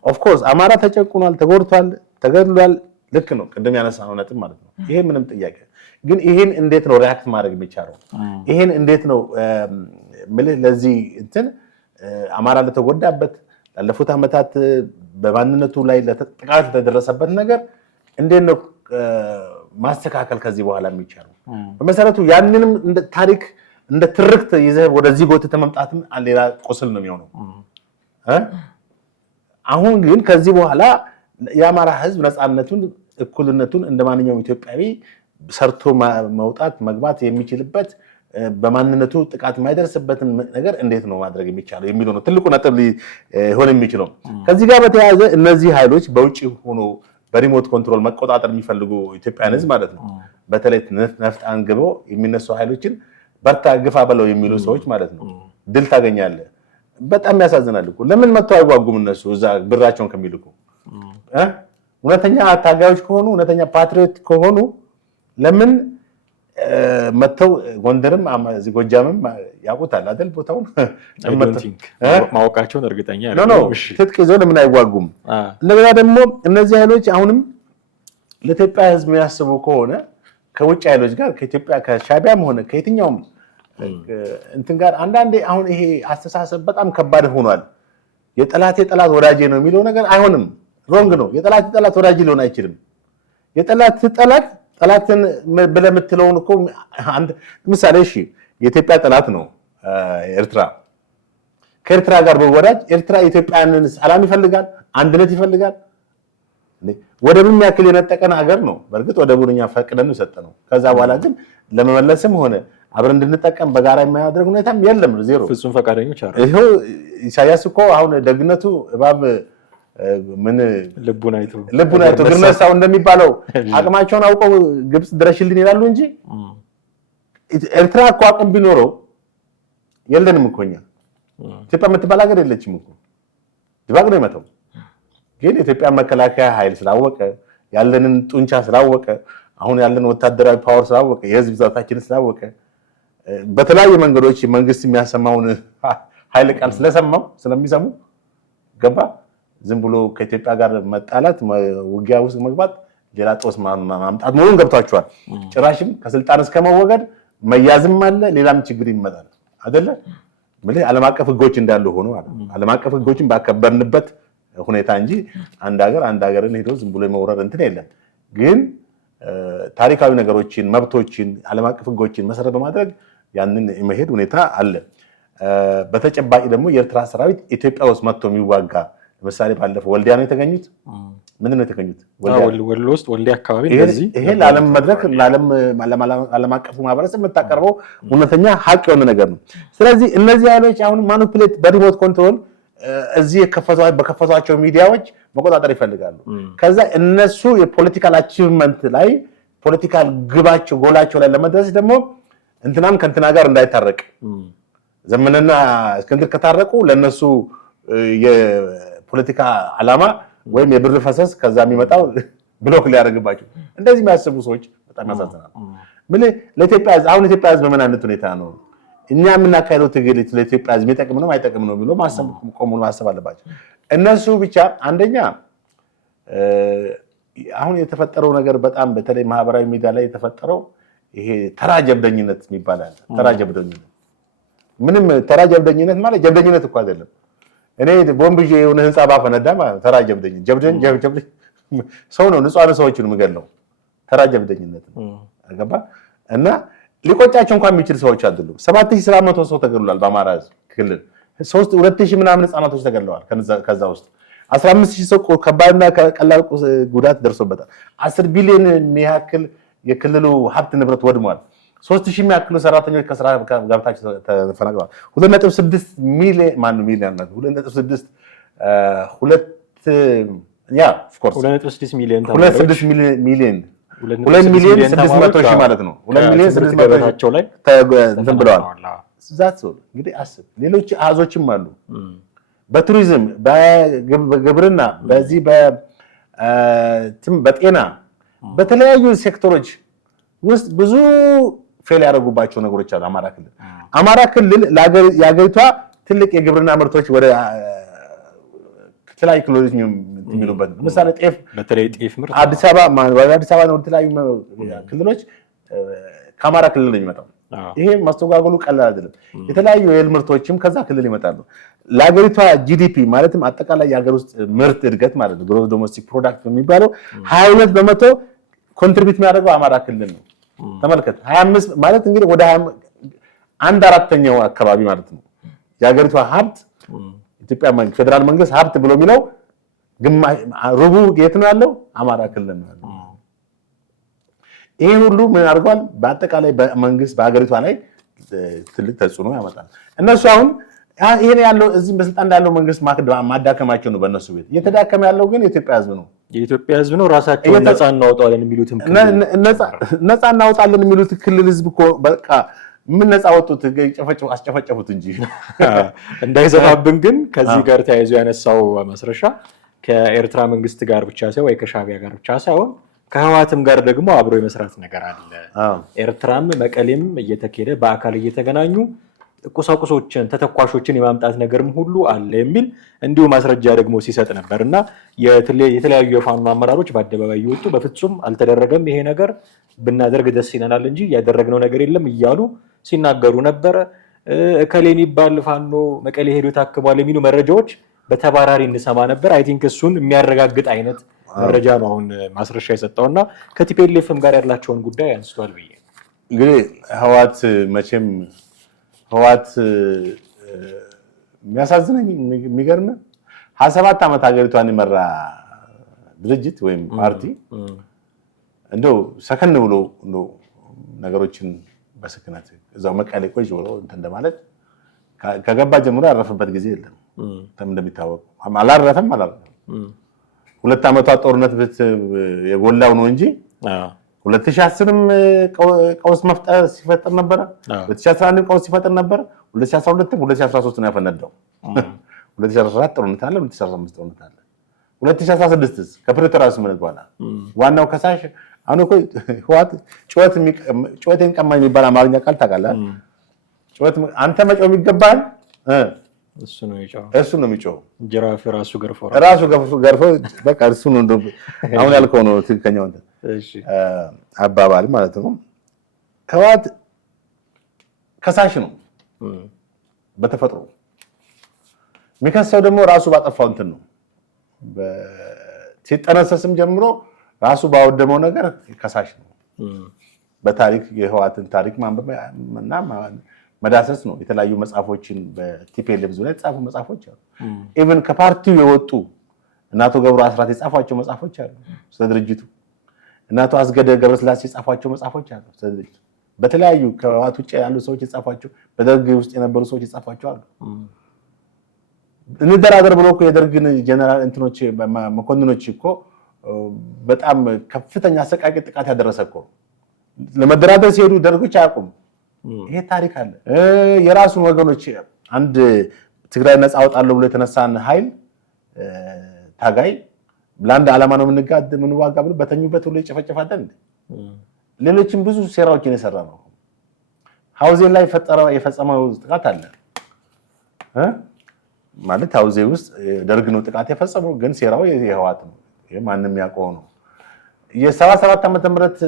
ኦፍ ኮርስ አማራ ተጨቁኗል፣ ተጎድቷል፣ ተገድሏል። ልክ ነው፣ ቅድም ያነሳነው ነጥብ ማለት ነው። ይሄ ምንም ጥያቄ ግን ይሄን እንዴት ነው ሪአክት ማድረግ የሚቻለው? ይሄን እንዴት ነው ለዚህ እንትን አማራ ለተጎዳበት ላለፉት ዓመታት በማንነቱ ላይ ጥቃት ለተደረሰበት ነገር እንዴት ነው ማስተካከል ከዚህ በኋላ የሚቻለው? በመሰረቱ ያንንም እንደ ታሪክ እንደ ትርክት ይዘህ ወደዚህ ጎትተህ መምጣትም ሌላ ቁስል ነው የሚሆነው። አሁን ግን ከዚህ በኋላ የአማራ ሕዝብ ነፃነቱን እኩልነቱን እንደማንኛውም ኢትዮጵያዊ ሰርቶ መውጣት መግባት የሚችልበት በማንነቱ ጥቃት የማይደርስበትን ነገር እንዴት ነው ማድረግ የሚቻለው የሚለው ነው ትልቁ ነጥብ ሊሆን የሚችለው። ከዚህ ጋር በተያያዘ እነዚህ ኃይሎች በውጭ ሆኖ በሪሞት ኮንትሮል መቆጣጠር የሚፈልጉ ኢትዮጵያን ሕዝብ ማለት ነው በተለይ ነፍጥ አንግበው የሚነሱ ኃይሎችን በርታ ግፋ በለው የሚሉ ሰዎች ማለት ነው ድል ታገኛለህ። በጣም ያሳዝናል እኮ ለምን መጥተው አይዋጉም እነሱ እዛ ብራቸውን ከሚልኩ? እውነተኛ ታጋዮች ከሆኑ እውነተኛ ፓትሪዮት ከሆኑ ለምን መጥተው ጎንደርም እዚህ ጎጃምም ያውቁታል አይደል ቦታውን ማወቃቸውን እርግጠኛ ነው። ትጥቅ ይዘው ለምን አይዋጉም? እንደገና ደግሞ እነዚህ ኃይሎች አሁንም ለኢትዮጵያ ሕዝብ የሚያስቡ ከሆነ ከውጭ ኃይሎች ጋር ከኢትዮጵያ ከሻዕቢያም ሆነ ከየትኛውም እንትን ጋር አንዳንዴ አሁን ይሄ አስተሳሰብ በጣም ከባድ ሆኗል። የጠላት ወዳጄ ነው የሚለው ነገር አይሆንም። ሮንግ ነው። የጠላት ወዳጅ ሊሆን አይችልም። ጠላትን ብለህ የምትለውን እኮ አንድ ምሳሌ እሺ፣ የኢትዮጵያ ጠላት ነው ኤርትራ። ከኤርትራ ጋር በወዳጅ ኤርትራ ኢትዮጵያንን ሰላም ይፈልጋል፣ አንድነት ይፈልጋል። ወደብም ያክል የነጠቀን ሀገር ነው። በእርግጥ ወደቡን እኛ ፈቅደን የሰጠነው ከዛ በኋላ ግን ለመመለስም ሆነ አብረን እንድንጠቀም በጋራ የማያደርግ ሁኔታም የለም። ዜሮ ፍጹም ፈቃደኞች አሉ። ይሄው ኢሳያስ እኮ አሁን ደግነቱ እባብ ምን ልቡን አይቶ ግርነሳው እንደሚባለው አቅማቸውን አውቀው ግብጽ ድረሽልን ይላሉ እንጂ ኤርትራ እኮ አቅም ቢኖረው የለንም እኮ እኛ። ኢትዮጵያ የምትባል ሀገር የለችም እኮ ድባቅ ነው የመተው። ግን የኢትዮጵያ መከላከያ ኃይል ስላወቀ ያለንን ጡንቻ ስላወቀ አሁን ያለን ወታደራዊ ፓወር ስላወቀ የህዝብ ብዛታችን ስላወቀ በተለያዩ መንገዶች መንግስት የሚያሰማውን ኃይለ ቃል ስለሚሰሙ ገባ ዝም ብሎ ከኢትዮጵያ ጋር መጣላት ውጊያ ውስጥ መግባት ሌላ ጦስ ማምጣት መሆኑን ገብቷቸዋል። ጭራሽም ከስልጣን እስከመወገድ መያዝም አለ ሌላም ችግር ይመጣል አይደለ? ዓለም አቀፍ ህጎች እንዳሉ ሆኖ ዓለም አቀፍ ህጎችን ባከበርንበት ሁኔታ እንጂ አንድ ሀገርን ሄዶ ዝም ብሎ የመውረር እንትን የለም። ግን ታሪካዊ ነገሮችን መብቶችን ዓለም አቀፍ ህጎችን መሰረት በማድረግ ያንን የመሄድ ሁኔታ አለ። በተጨባጭ ደግሞ የኤርትራ ሰራዊት ኢትዮጵያ ውስጥ መጥቶ የሚዋጋ ለምሳሌ ባለፈው ወልዲያ ነው የተገኙት። ምንድን ነው የተገኙት? ወሎ ውስጥ ወልዲያ አካባቢ እንደዚህ ይሄ ለዓለም መድረክ ለዓለም አቀፉ ማህበረሰብ የምታቀርበው እውነተኛ ሀቅ የሆነ ነገር ነው። ስለዚህ እነዚህ ኃይሎች አሁን ማኒፑሌት በሪሞት ኮንትሮል እዚህ በከፈቷቸው ሚዲያዎች መቆጣጠር ይፈልጋሉ። ከዛ እነሱ የፖለቲካል አቺቭመንት ላይ ፖለቲካል ግባቸው ጎላቸው ላይ ለመድረስ ደግሞ እንትናም ከእንትና ጋር እንዳይታረቅ ዘመንና እስክንድር ከታረቁ ለነሱ የፖለቲካ ዓላማ ወይም የብር ፈሰስ ከዛ የሚመጣው ብሎክ ሊያደርግባቸው እንደዚህ የሚያስቡ ሰዎች በጣም ያሳዝናል። ለኢትዮጵያ አሁን ኢትዮጵያ ህዝብ በምን አይነት ሁኔታ ነው እኛ የምናካሄደው ትግል ለኢትዮጵያ ህዝብ የሚጠቅም ነው አይጠቅም ነው ብሎ ማሰብ አለባቸው። እነሱ ብቻ አንደኛ አሁን የተፈጠረው ነገር በጣም በተለይ ማህበራዊ ሚዲያ ላይ የተፈጠረው ይሄ ተራ ጀብደኝነት ይባላል። ተራ ጀብደኝነት ምንም ተራ ጀብደኝነት ማለት ጀብደኝነት እኮ አይደለም። እኔ ቦምብዬ የሆነ ህንፃ ባፈነዳ ማለት ተራ ጀብደኝነት ሰው ነው ንጹሃን ሰዎችን የሚገድለው ተራ ጀብደኝነት ነው። አገባ እና ሊቆጫቸው እንኳን የሚችል ሰዎች አይደሉም። 7700 ሰው ተገድሏል በአማራ ክልል 2000 ምናምን ህፃናቶች ተገድለዋል። ከዛ ውስጥ 15000 ሰው ከባድና ቀላል ጉዳት ደርሶበታል። 10 ቢሊዮን የሚያክል የክልሉ ሀብት ንብረት ወድሟል። 3000 የሚያክሉ ሰራተኞች ከስራ ገብታቸው ተፈናቅለዋል። 2.6 ሚሊዮን 2 ሚሊዮን 600 ሺህ ማለት ነው። 2 ሚሊዮን 600 ሺህ ላይ እንትን ብለዋል። ዛት ሰው እንግዲህ አስብ። ሌሎች አሃዞችም አሉ። በቱሪዝም በግብርና በዚህ በጤና በተለያዩ ሴክተሮች ውስጥ ብዙ ፌል ያደረጉባቸው ነገሮች አሉ። አማራ ክልል የሀገሪቷ ትልቅ የግብርና ምርቶች ወደ ተለያዩ ክልሎች የሚሉበት ለምሳሌ ጤፍ በተለይ ጤፍ ምርት አዲስ አበባ ነው። ተለያዩ ክልሎች ከአማራ ክልል ነው የሚመጣው። ይሄ ማስተጓጎሉ ቀላል አይደለም። የተለያዩ የእህል ምርቶችም ከዛ ክልል ይመጣሉ። ለሀገሪቷ ጂዲፒ ማለትም አጠቃላይ የሀገር ውስጥ ምርት እድገት ማለት ነው ግሮስ ዶሜስቲክ ፕሮዳክት የሚባለው 22% ኮንትሪቢዩት የሚያደርገው አማራ ክልል ነው። ተመልከት 25 ማለት እንግዲህ ወደ 1/4 አካባቢ ማለት ነው የሀገሪቷ ሀብት ኢትዮጵያ ፌደራል መንግስት ሀብት ብሎ የሚለው ሩቡ የት ነው ያለው? አማራ ክልል ነው ያለው። ይሄ ሁሉ ምን አድርጓል? በአጠቃላይ በመንግስት በሀገሪቷ ላይ ትልቅ ተጽዕኖ ያመጣል። እነሱ አሁን ይሄን ያለው እዚህ በስልጣን እንዳለው መንግስት ማዳከማቸው ነው። በእነሱ ቤት እየተዳከመ ያለው ግን የኢትዮጵያ ህዝብ ነው። የኢትዮጵያ ህዝብ ነው። ራሳቸውን ነፃ እናወጣለን የሚሉትም ነፃ እናወጣለን የሚሉት ክልል ህዝብ እኮ በቃ ምን ነፃ ወጡት? አስጨፈጨፉት እንጂ እንዳይዘፋብን። ግን ከዚህ ጋር ተያይዞ ያነሳው ማስረሻ ከኤርትራ መንግስት ጋር ብቻ ሳይሆን ወይ ከሻዕቢያ ጋር ብቻ ሳይሆን ከህወሓትም ጋር ደግሞ አብሮ የመስራት ነገር አለ። ኤርትራም መቀሌም እየተካሄደ በአካል እየተገናኙ ቁሳቁሶችን ተተኳሾችን የማምጣት ነገርም ሁሉ አለ የሚል እንዲሁ ማስረጃ ደግሞ ሲሰጥ ነበር እና የተለያዩ የፋኖ አመራሮች በአደባባይ እየወጡ በፍጹም አልተደረገም ይሄ ነገር ብናደርግ ደስ ይለናል እንጂ ያደረግነው ነገር የለም እያሉ ሲናገሩ ነበረ። እከሌ የሚባል ፋኖ መቀሌ ሄዶ ታክሟል የሚሉ መረጃዎች በተባራሪ እንሰማ ነበር። አይ ቲንክ እሱን የሚያረጋግጥ አይነት መረጃ ነው አሁን ማስረሻ የሰጠውና ከቲፒኤልኤፍም ጋር ያላቸውን ጉዳይ አንስቷል ብዬ እንግዲህ ህወሓት መቼም ህወሓት የሚያሳዝነኝ የሚገርም 27 ዓመት ሀገሪቷን የመራ ድርጅት ወይም ፓርቲ እንደው ሰከን ብሎ ነገሮችን በስክነት እዛው መቀሌ ቆይ ብሎ እንትን እንደማለት ከገባ ጀምሮ ያረፈበት ጊዜ የለም። እንደሚታወቀው አላረፈም። 2 ዓመቷ ጦርነት የጎላው ነው እንጂ 2010ም ቀውስ ሲፈጠር ነበረ። 2011ም ቀውስ ሲፈጠር ነበረ። 2012ም 2013 ነው ያፈነዳው። 2014 ጦርነት አለ፣ 2015 ጦርነት አለ። 2016 ከፕሪቶሪያ ስምምነት በኋላ ዋናው ከሳሽ አሁን እኮ ህወሓት ጩኸቴን ቀማኝ የሚባል አማርኛ ቃል ታውቃለህ? ጩኸት አንተ መጮህ የሚገባህን እሱ ነው የሚጮኸው። ጅራፍ ራሱ ገርፎ በቃ እሱ ነው እንደው አሁን ያልከው ነው ትክክለኛው አባባል ማለት ነው። ህወሓት ከሳሽ ነው በተፈጥሮ። የሚከሰው ደግሞ ራሱ ባጠፋው እንትን ነው። ሲጠነሰስም ጀምሮ ራሱ ባወደመው ነገር ከሳሽ ነው። በታሪክ የህወሓትን ታሪክ ማንበብ እና መዳሰስ ነው። የተለያዩ መጽሐፎችን በቲፒኤልኤፍ ዙሪያ የተጻፉ መጽሐፎች አሉ። ኢቭን ከፓርቲው የወጡ እናቶ ገብሩ አስራት የጻፏቸው መጽሐፎች አሉ ስለ ድርጅቱ። እናቶ አስገደ ገብረስላሴ የጻፏቸው መጽሐፎች አሉ ስለ ድርጅቱ። በተለያዩ ከህወሓት ውጭ ያሉ ሰዎች የጻፏቸው፣ በደርግ ውስጥ የነበሩ ሰዎች የጻፏቸው አሉ። እንደራደር ብሎ እኮ የደርግን ጀነራል እንትኖች መኮንኖች እኮ በጣም ከፍተኛ አሰቃቂ ጥቃት ያደረሰ እኮ ለመደራደር ሲሄዱ ደርጎች አያውቁም። ይሄ ታሪክ አለ። የራሱን ወገኖች አንድ ትግራይ ነፃ አወጣለሁ ብሎ የተነሳን ኃይል ታጋይ ለአንድ ዓላማ ነው የምንዋጋ ብሎ በተኙበት ሁሉ ይጨፈጨፋለን። ሌሎችም ብዙ ሴራዎችን የሰራ ነው። ሀውዜን ላይ የፈጸመው ጥቃት አለ ማለት ሀውዜ ውስጥ ደርግ ነው ጥቃት የፈጸመው፣ ግን ሴራው የህወሓት ነው። ማንም ያውቀው ነው። የ77 ዓመተ ምህረት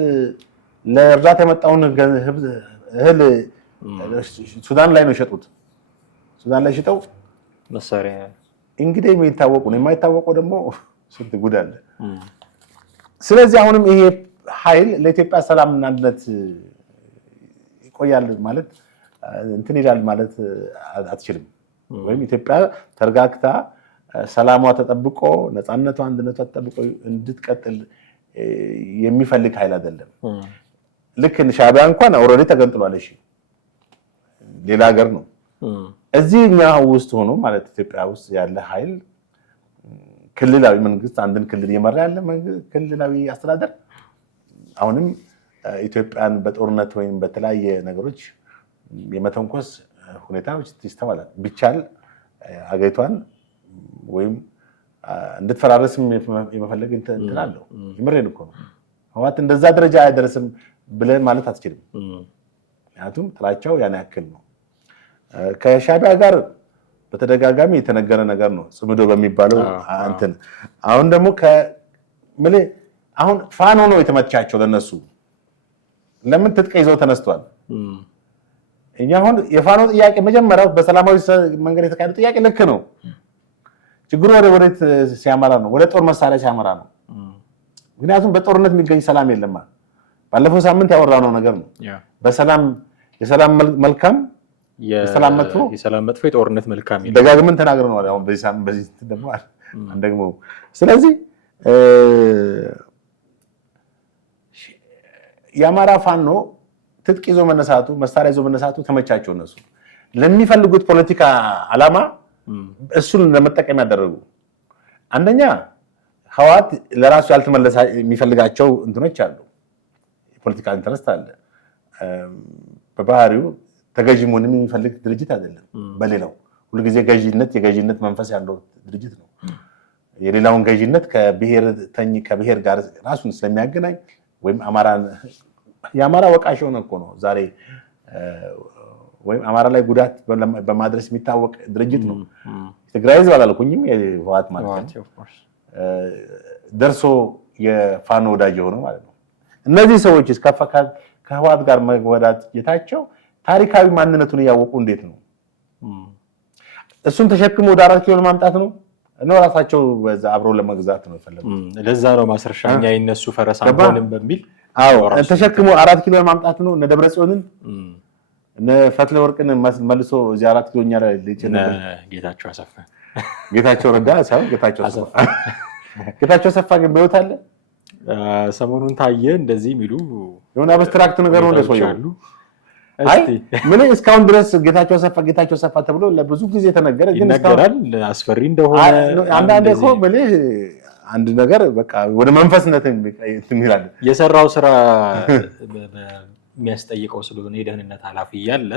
ለእርዳታ የመጣውን እህል ሱዳን ላይ ነው የሸጡት። ሱዳን ላይ ሽጠው መሳሪያ እንግዲህ የሚታወቁ ነው። የማይታወቀው ደግሞ ስንት ጉድ አለ። ስለዚህ አሁንም ይሄ ኃይል ለኢትዮጵያ ሰላምና አንድነት ይቆያል ማለት እንትን ይላል ማለት አትችልም። ወይም ኢትዮጵያ ተረጋግታ ሰላሟ ተጠብቆ ነፃነቷ አንድነቷ ተጠብቆ እንድትቀጥል የሚፈልግ ኃይል አይደለም። ልክ ሻዕቢያ እንኳን ኦልሬዲ ተገንጥሏል። እሺ ሌላ ሀገር ነው። እዚህ እኛ ውስጥ ሆኖ ማለት ኢትዮጵያ ውስጥ ያለ ኃይል ክልላዊ መንግስት አንድን ክልል እየመራ ያለ ክልላዊ አስተዳደር አሁንም ኢትዮጵያን በጦርነት ወይም በተለያየ ነገሮች የመተንኮስ ሁኔታዎች ይስተዋላል። ቢቻል አገሪቷን ወይም እንድትፈራረስም የመፈለግ እንትን አለው። ይምሬን እኮ ነው። ህወሓት እንደዛ ደረጃ አያደርስም ብለን ማለት አትችልም። ምክንያቱም ጥላቻው ያን ያክል ነው። ከሻዕቢያ ጋር በተደጋጋሚ የተነገረ ነገር ነው ጽምዶ በሚባለው እንትን። አሁን ደግሞ አሁን ፋኖ ነው የተመቻቸው ለነሱ። ለምን ትጥቅ ይዘው ተነስቷል። እኛ አሁን የፋኖ ጥያቄ መጀመሪያው በሰላማዊ መንገድ የተካሄደ ጥያቄ ልክ ነው። ችግሩ ወዴት ሲያመራ ነው? ወደ ጦር መሳሪያ ሲያመራ ነው። ምክንያቱም በጦርነት የሚገኝ ሰላም የለም። ባለፈው ሳምንት ያወራነው ነገር ነው። የሰላም መልካም የሰላም መጥፎ የጦርነት መልካም ደጋግመን ተናግረናል። አሁን በዚህ ደግሞ ስለዚህ የአማራ ፋኖ ትጥቅ ይዞ መነሳቱ መሳሪያ ይዞ መነሳቱ ተመቻቸው። እነሱ ለሚፈልጉት ፖለቲካ ዓላማ እሱን ለመጠቀም ያደረጉ አንደኛ ህወሓት ለራሱ ያልተመለሰ የሚፈልጋቸው እንትኖች አሉ። የፖለቲካ ኢንተረስት አለ። በባህሪው ተገዥ መሆንን የሚፈልግ ድርጅት አይደለም። በሌላው ሁልጊዜ የገዥነት መንፈስ ያለው ድርጅት ነው። የሌላውን ገዥነት ከብሔር ጋር ራሱን ስለሚያገናኝ ወይም የአማራ ወቃሽ ሆነ እኮ ነው ዛሬ ወይም አማራ ላይ ጉዳት በማድረስ የሚታወቅ ድርጅት ነው። ትግራይ ህዝብ አላልኩኝም፣ የህወሓት ማለት ነው። ደርሶ የፋኖ ወዳጅ የሆነው ማለት ነው። እነዚህ ሰዎች ከህወሓት ጋር መወዳጀታቸው ታሪካዊ ማንነቱን እያወቁ እንዴት ነው እሱን ተሸክሞ ወደ 4 ኪሎ ማምጣት ነው እና ራሳቸው በዛ አብሮ ለመግዛት ነው የፈለጉት። ለዛ ነው ማስረሻኛ ይነሱ ፈረስ አንሆንም በሚል ተሸክሞ 4 ኪሎ ማምጣት ነው። እነ ደብረጽዮንን እነ ፈትለ ወርቅን መልሶ እዚህ 4 ኪሎኛ ላይ ልጭነ ጌታቸው ረዳ ሳይሆን ጌታቸው አሰፋ ግን በህይወት አለ። ሰሞኑን ታየ እንደዚህ የሚሉ የሆነ አብስትራክት ነገር ነው እንደሰውየው። አይ ምን እስካሁን ድረስ ጌታቸው አሰፋ ተብሎ ለብዙ ጊዜ ተነገረ፣ ግን ይነገራል አስፈሪ እንደሆነ አንዳንዴ እኮ አንድ ነገር በቃ ወደ መንፈስነት የሚላል የሰራው ስራ የሚያስጠይቀው ስለሆነ የደህንነት ኃላፊ እያለ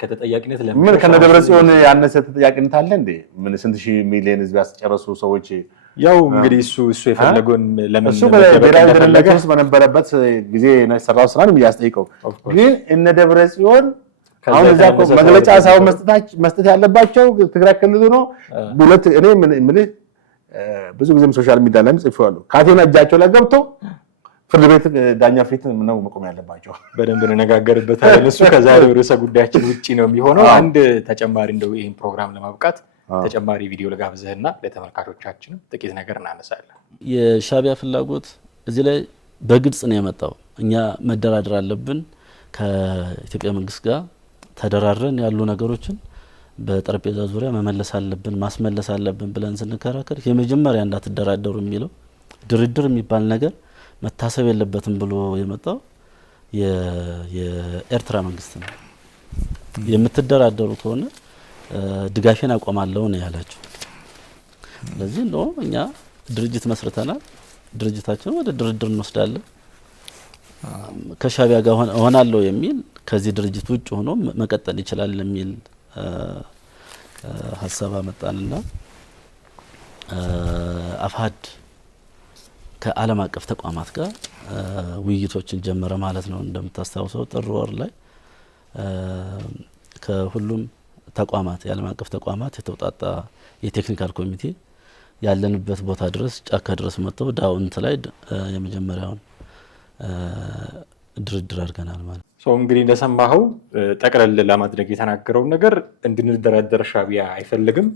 ከተጠያቂነት ምን ከነደብረጽዮን ያነሰ ተጠያቂነት አለ እንዴ? ምን ስንት ሺህ ሚሊዮን ህዝብ ያስጨረሱ ሰዎች ያው እንግዲህ እሱ የፈለገውን ለምን ብሔራዊ ደህንነት ውስጥ በነበረበት ጊዜ የሰራው ስራ ነው የሚያስጠይቀው። ግን እነ ደብረጽዮን አሁን እዛ እኮ መግለጫ ሳይሆን መስጠት ያለባቸው ትግራይ ክልል ነው። ሁለት እኔ ምን ብዙ ጊዜም ሶሻል ሚዲያ ላይ ጽፌዋለሁ። ካቴና እጃቸው ላይ ገብቶ ፍርድ ቤት ዳኛ ፊት ነው መቆም ያለባቸው። በደንብ እንነጋገርበታለን። እሱ ከዛሬው ርዕሰ ጉዳያችን ውጪ ነው የሚሆነው። አንድ ተጨማሪ እንደው ይህን ፕሮግራም ለማብቃት ተጨማሪ ቪዲዮ ለጋብዝህና ለተመልካቾቻችን ጥቂት ነገር እናነሳለን። የሻዕቢያ ፍላጎት እዚህ ላይ በግልጽ ነው የመጣው። እኛ መደራደር አለብን ከኢትዮጵያ መንግስት ጋር ተደራረን ያሉ ነገሮችን በጠረጴዛ ዙሪያ መመለስ አለብን ማስመለስ አለብን ብለን ስንከራከር የመጀመሪያ እንዳትደራደሩ የሚለው ድርድር የሚባል ነገር መታሰብ የለበትም ብሎ የመጣው የኤርትራ መንግስት ነው። የምትደራደሩ ከሆነ ድጋፌን አቆማለሁ ነው ያላቸው። ስለዚህ ነው እኛ ድርጅት መስርተናል። ድርጅታችን ወደ ድርድር እንወስዳለን። ከሻዕቢያ ጋር ሆናለሁ የሚል ከዚህ ድርጅት ውጭ ሆኖ መቀጠል ይችላል የሚል ሀሳብ አመጣንና አፋሕድ ከዓለም አቀፍ ተቋማት ጋር ውይይቶችን ጀመረ ማለት ነው። እንደምታስታውሰው ጥር ወር ላይ ከሁሉም ተቋማት የዓለም አቀፍ ተቋማት የተውጣጣ የቴክኒካል ኮሚቴ ያለንበት ቦታ ድረስ ጫካ ድረስ መጥተው ዳውንት ላይ የመጀመሪያውን ድርድር አድርገናል ማለት ነው። እንግዲህ እንደሰማኸው ጠቅለል ለማድረግ የተናገረው ነገር እንድንደራደር ሻዕቢያ አይፈልግም።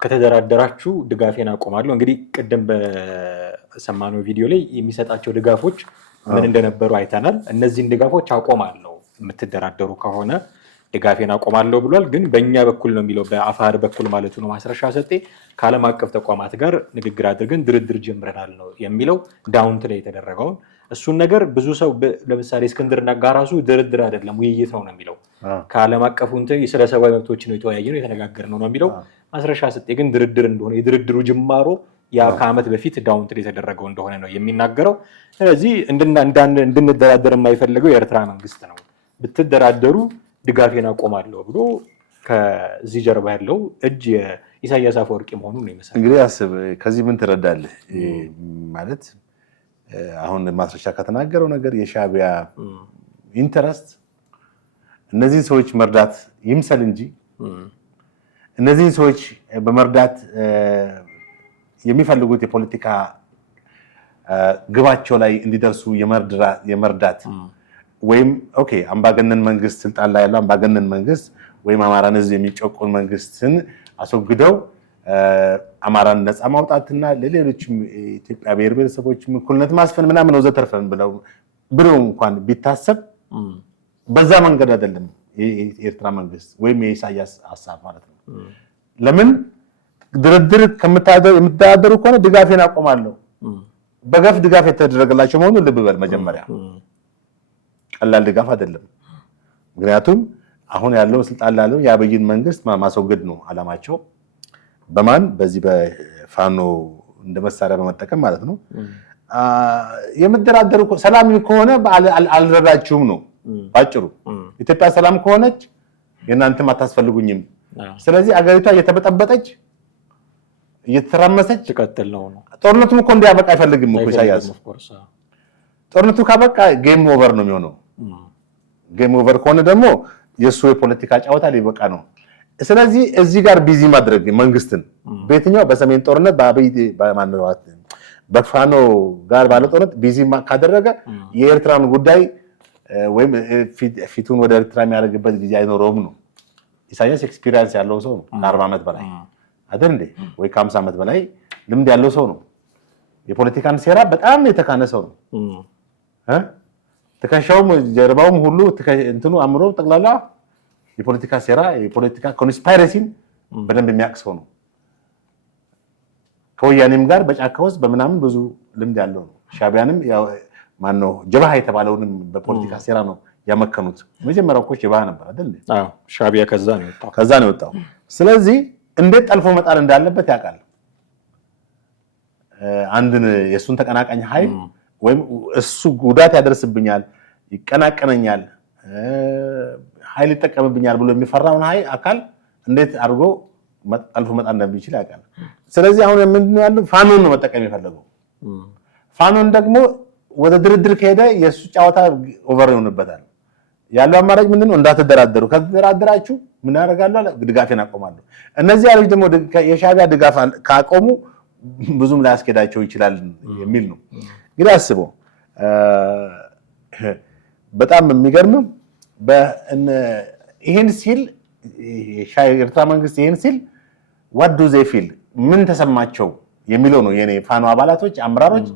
ከተደራደራችሁ ድጋፌን አቆማለሁ። እንግዲህ ቅድም በሰማነው ቪዲዮ ላይ የሚሰጣቸው ድጋፎች ምን እንደነበሩ አይተናል። እነዚህን ድጋፎች አቆማለሁ የምትደራደሩ ከሆነ ድጋፌን አቆማለሁ ብሏል። ግን በእኛ በኩል ነው የሚለው በአፋሕድ በኩል ማለቱ ነው። ማስረሻ ሰጤ ከዓለም አቀፍ ተቋማት ጋር ንግግር አድርገን ድርድር ጀምረናል ነው የሚለው ዳውንት ላይ የተደረገውን እሱን ነገር ብዙ ሰው ለምሳሌ እስክንድር ነጋ ራሱ ድርድር አይደለም ውይይት ነው የሚለው። ከዓለም አቀፉ ስለ ሰብአዊ መብቶች ነው የተወያየ ነው የተነጋገር ነው የሚለው። ማስረሻ ሰጤ ግን ድርድር እንደሆነ የድርድሩ ጅማሮ ያ ከዓመት በፊት ዳውንት ላይ የተደረገው እንደሆነ ነው የሚናገረው። ስለዚህ እንድንደራደር የማይፈልገው የኤርትራ መንግስት ነው። ብትደራደሩ ድጋፌን አቆማለሁ ብሎ ከዚህ ጀርባ ያለው እጅ የኢሳያስ አፈወርቂ መሆኑን ነው ይመስላል። እንግዲህ አስብ፣ ከዚህ ምን ትረዳለህ ማለት አሁን ማስረሻ ከተናገረው ነገር የሻዕቢያ ኢንተረስት እነዚህን ሰዎች መርዳት ይምሰል እንጂ እነዚህን ሰዎች በመርዳት የሚፈልጉት የፖለቲካ ግባቸው ላይ እንዲደርሱ የመርዳት ወይም ኦኬ አምባገነን መንግስት ስልጣን ላይ ያለው አምባገነን መንግስት ወይም አማራን ህዝብ የሚጨቁን መንግስትን አስወግደው አማራን ነፃ ማውጣትና ለሌሎችም ኢትዮጵያ ብሔር ብሔረሰቦች እኩልነት ማስፈን ምናምን ነው ዘተርፈን ብለው እንኳን ቢታሰብ በዛ መንገድ አይደለም የኤርትራ መንግስት ወይም የኢሳያስ ሀሳብ ማለት ነው። ለምን ድርድር የምትደራደሩ ከሆነ ድጋፌን አቆማለሁ። በገፍ ድጋፍ የተደረገላቸው መሆኑን ልብ በል መጀመሪያ። ቀላል ድጋፍ አይደለም። ምክንያቱም አሁን ያለው ስልጣን ላለው የአብይን መንግስት ማስወገድ ነው አላማቸው። በማን በዚህ በፋኖ እንደ መሳሪያ በመጠቀም ማለት ነው። የምትደራደሩ ሰላም ከሆነ አልረዳችሁም ነው ባጭሩ። ኢትዮጵያ ሰላም ከሆነች የእናንተም አታስፈልጉኝም። ስለዚህ አገሪቷ እየተበጠበጠች እየተራመሰች ትቀጥል ነው። ጦርነቱም እኮ እንዲያበቃ አይፈልግም እኮ ኢሳያስ። ጦርነቱ ካበቃ ጌም ኦቨር ነው የሚሆነው። ጌም ኦቨር ከሆነ ደግሞ የእሱ የፖለቲካ ጨዋታ ሊበቃ ነው። ስለዚህ እዚህ ጋር ቢዚ ማድረግ መንግስትን በየትኛው በሰሜን ጦርነት በፋኖ ጋር ባለ ጦርነት ቢዚ ካደረገ የኤርትራን ጉዳይ ወይም ፊቱን ወደ ኤርትራ የሚያደርግበት ጊዜ አይኖረውም ነው። ኢሳያስ ኤክስፒሪየንስ ያለው ሰው ነው። ከ40 ዓመት በላይ አይደል እንዴ ወይ ከ50 ዓመት በላይ ልምድ ያለው ሰው ነው። የፖለቲካን ሴራ በጣም የተካነ ሰው ነው። ትከሻውም ጀርባውም ሁሉ እንትኑ አምሮ ጠቅላላ የፖለቲካ ሴራ የፖለቲካ ኮንስፓይረሲን በደንብ የሚያውቅ ሰው ነው። ከወያኔም ጋር በጫካ ውስጥ በምናምን ብዙ ልምድ ያለው ነው። ሻዕቢያንም ማነው ጀብሃ የተባለውንም በፖለቲካ ሴራ ነው ያመከኑት። መጀመሪያው እኮ ጀብሃ ነበር አይደል? አዎ ሻዕቢያ ከዛ ነው የወጣው። ስለዚህ እንዴት ጠልፎ መጣል እንዳለበት ያውቃል። አንድን የሱን ተቀናቃኝ ኃይል ወይም እሱ ጉዳት ያደርስብኛል፣ ይቀናቀነኛል፣ ኃይል ይጠቀምብኛል ብሎ የሚፈራውን አካል እንዴት አድርጎ ጠልፎ መጣል እንደሚችል ያውቃል። ስለዚህ አሁን ምንድነው ያለው? ፋኖን ነው መጠቀም የፈለገው። ፋኖን ደግሞ ወደ ድርድር ከሄደ የሱ ጨዋታ ኦቨር ይሆንበታል። ያለው አማራጭ ምንድነው? እንዳትደራደሩ፣ ከተደራደራችሁ ምን ያደርጋሉ? ድጋፌን አቆማለሁ። እነዚህ ኃይሎች ደግሞ የሻዕቢያ ድጋፍ ካቆሙ ብዙም ላያስኬዳቸው ይችላል የሚል ነው። እንግዲህ አስበው በጣም የሚገርምም ይህን ሲል የኤርትራ መንግስት ይህን ሲል what do they feel ምን ተሰማቸው የሚለው ነው። የኔ ፋኖ አባላቶች አመራሮች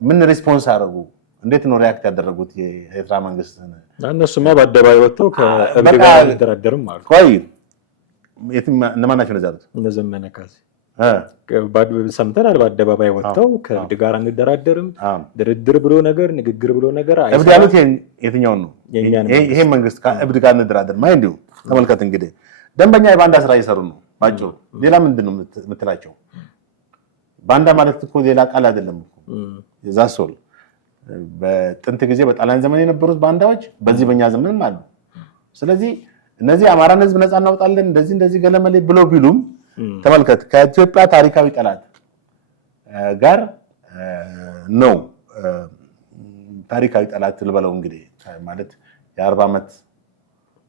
ምን ሪስፖንስ አደረጉ? እንዴት ነው ሪያክት ያደረጉት? የኤርትራ መንግስት እነሱማ በአደባባይ ወጥተው ከእብድ ጋር አልደራደርም አሉ። ቆይ እነማን ናቸው እነዚያ? እነ ዘመነ ካሴ ሰምተናል። በአደባባይ ወጥተው ከእብድ ጋር አንደራደርም፣ ድርድር ብሎ ነገር ንግግር ብሎ ነገር እብድ ያሉት የትኛውን ነው? ይሄ መንግስት ከእብድ ጋር አንደራደርም አይ እንዲሁ ተመልከት። እንግዲህ ደንበኛ የባንዳ ስራ እየሰሩ ነው ባጭሩ። ሌላ ምንድን ነው የምትላቸው? ባንዳ ማለት እኮ ሌላ ቃል አይደለም እኮ የዛ ሶል በጥንት ጊዜ በጣሊያን ዘመን የነበሩት ባንዳዎች በዚህ በእኛ ዘመንም አሉ። ስለዚህ እነዚህ አማራን ህዝብ ነፃ እናውጣለን እንደዚህ ገለመሌ ብሎ ቢሉም ተመልከት ከኢትዮጵያ ታሪካዊ ጠላት ጋር ነው። ታሪካዊ ጠላት ልበለው እንግዲህ ማለት የ40 ዓመት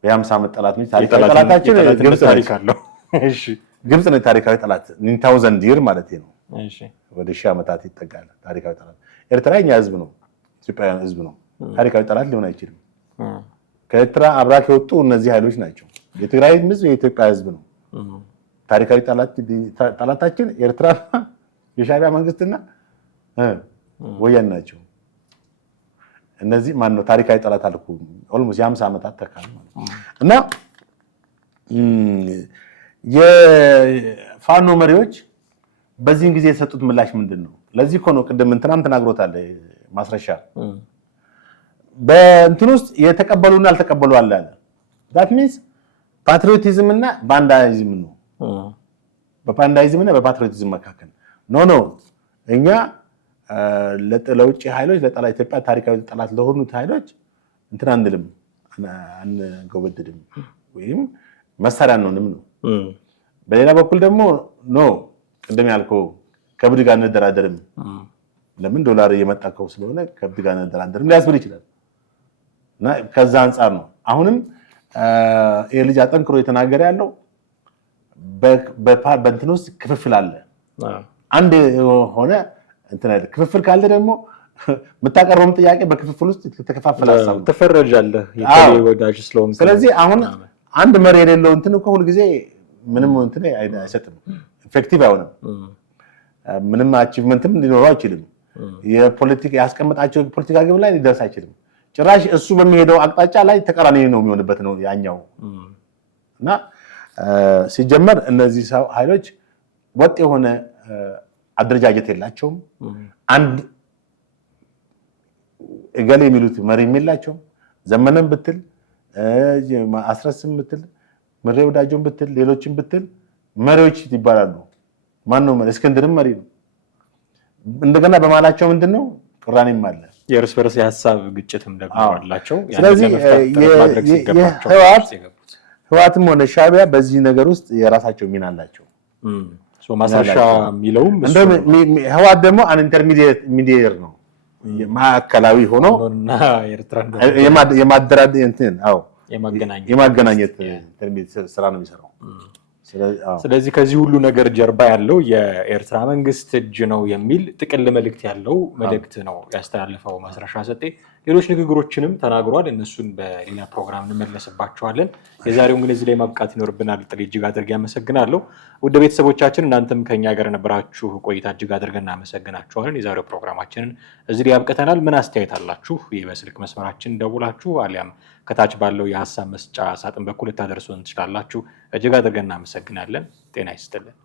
የ50 ዓመት ጠላት ነው። ታሪካዊ ጠላታችን ግብጽ አለው። እሺ ግብጽ ነው ታሪካዊ ጠላት 1000 ይር ማለት ነው። እሺ ወደ 1000 ዓመታት ይጠጋል ታሪካዊ ጠላት። ኤርትራ የኛ ህዝብ ነው፣ ኢትዮጵያውያን ህዝብ ነው። ታሪካዊ ጠላት ሊሆን አይችልም። ከኤርትራ አብራክ የወጡ እነዚህ ኃይሎች ናቸው። የትግራይ ህዝብ የኢትዮጵያ ህዝብ ነው። ታሪካዊ ጠላታችን ኤርትራና የሻዕቢያ መንግስትና ወያኔ ናቸው። እነዚህ ማን ነው ታሪካዊ ጠላት አልኩ። ኦልሞስት የ50 ዓመታት ተካል እና የፋኖ መሪዎች በዚህን ጊዜ የሰጡት ምላሽ ምንድነው? ለዚህ እኮ ነው ቅድም እንትናም ተናግሮታል ማስረሻ በእንትን ውስጥ የተቀበሉና ያልተቀበሉ አለ። that means ፓትሪዮቲዝም እና ባንዳይዝም ነው። በባንዳይዝም እና በፓትሪዮቲዝም መካከል ኖ እኛ ለውጭ ኃይሎች ለጠላት ኢትዮጵያ ታሪካዊ ጠላት ለሆኑት ኃይሎች እንትን አንልም አንጎበድድም ወይም መሳሪያ አንሆንም ነው። በሌላ በኩል ደግሞ ቅድም ያልከው ከብድ ጋር እንደራደርም ለምን ዶላር እየመጣከው ስለሆነ ከብድ ጋር እንደራደርም ሊያስብል ይችላል። እና ከዛ አንፃር ነው አሁንም የልጅ አጠንክሮ የተናገረ ያለው በእንትን ውስጥ ክፍፍል አለ። አንድ ሆነ እንትን አይደል? ክፍፍል ካለ ደግሞ የምታቀርበውም ጥያቄ በክፍፍል ውስጥ ተከፋፈለ ሀሳብ ትፈረጃለህ የከሌ ወዳጅ ስለሆንክ። ስለዚህ አሁን አንድ መሪ የሌለው እንትን እኮ ሁሉ ጊዜ ምንም እንትን አይሰጥም፣ ኢፌክቲቭ አይሆንም፣ ምንም አቺቭመንትም ሊኖረው አይችልም። የፖለቲካ ያስቀመጣቸው ፖለቲካ ግብ ላይ ሊደርስ አይችልም። ጭራሽ እሱ በሚሄደው አቅጣጫ ላይ ተቃራኒ ነው የሚሆንበት ነው ያኛው። እና ሲጀመር እነዚህ ኃይሎች ወጥ የሆነ አደረጃጀት የላቸውም። አንድ እገሌ የሚሉት መሪ የላቸውም። ዘመነን ብትል አስረስም ብትል ምሬ ወዳጆን ብትል ሌሎችን ብትል መሪዎች ይባላሉ። ማን ነው? እስክንድርም መሪ ነው። እንደገና በማላቸው ምንድነው ቅራኔም አለ። የእርስ በርስ የሐሳብ ግጭትም ደግሞ አላቸው። ስለዚህ ህወሓትም ሆነ ሻዕቢያ በዚህ ነገር ውስጥ የራሳቸው ሚና አላቸው። ማስረሻ የሚለውም ህወሓት ደግሞ ኢንተርሚዲየር ነው፣ ማዕከላዊ ሆኖ የማገናኘት ስራ ነው የሚሰራው። ስለዚህ ከዚህ ሁሉ ነገር ጀርባ ያለው የኤርትራ መንግስት እጅ ነው የሚል ጥቅል መልእክት ያለው መልእክት ነው ያስተላለፈው ማስረሻ ሰጤ። ሌሎች ንግግሮችንም ተናግሯል። እነሱን በሌላ ፕሮግራም እንመለስባቸዋለን። የዛሬው ግን እዚህ ላይ ማብቃት ይኖርብናል። ጥሪ እጅግ አድርጌ አመሰግናለሁ። ውድ ቤተሰቦቻችን እናንተም ከኛ ጋር የነበራችሁ ቆይታ እጅግ አድርገን እናመሰግናችኋለን። የዛሬው ፕሮግራማችንን እዚህ ላይ ያብቅተናል። ምን አስተያየት አላችሁ? በስልክ መስመራችን ደውላችሁ አሊያም ከታች ባለው የሀሳብ መስጫ ሳጥን በኩል ልታደርሱን ትችላላችሁ። እጅግ አድርገን እናመሰግናለን። ጤና ይስጥልን።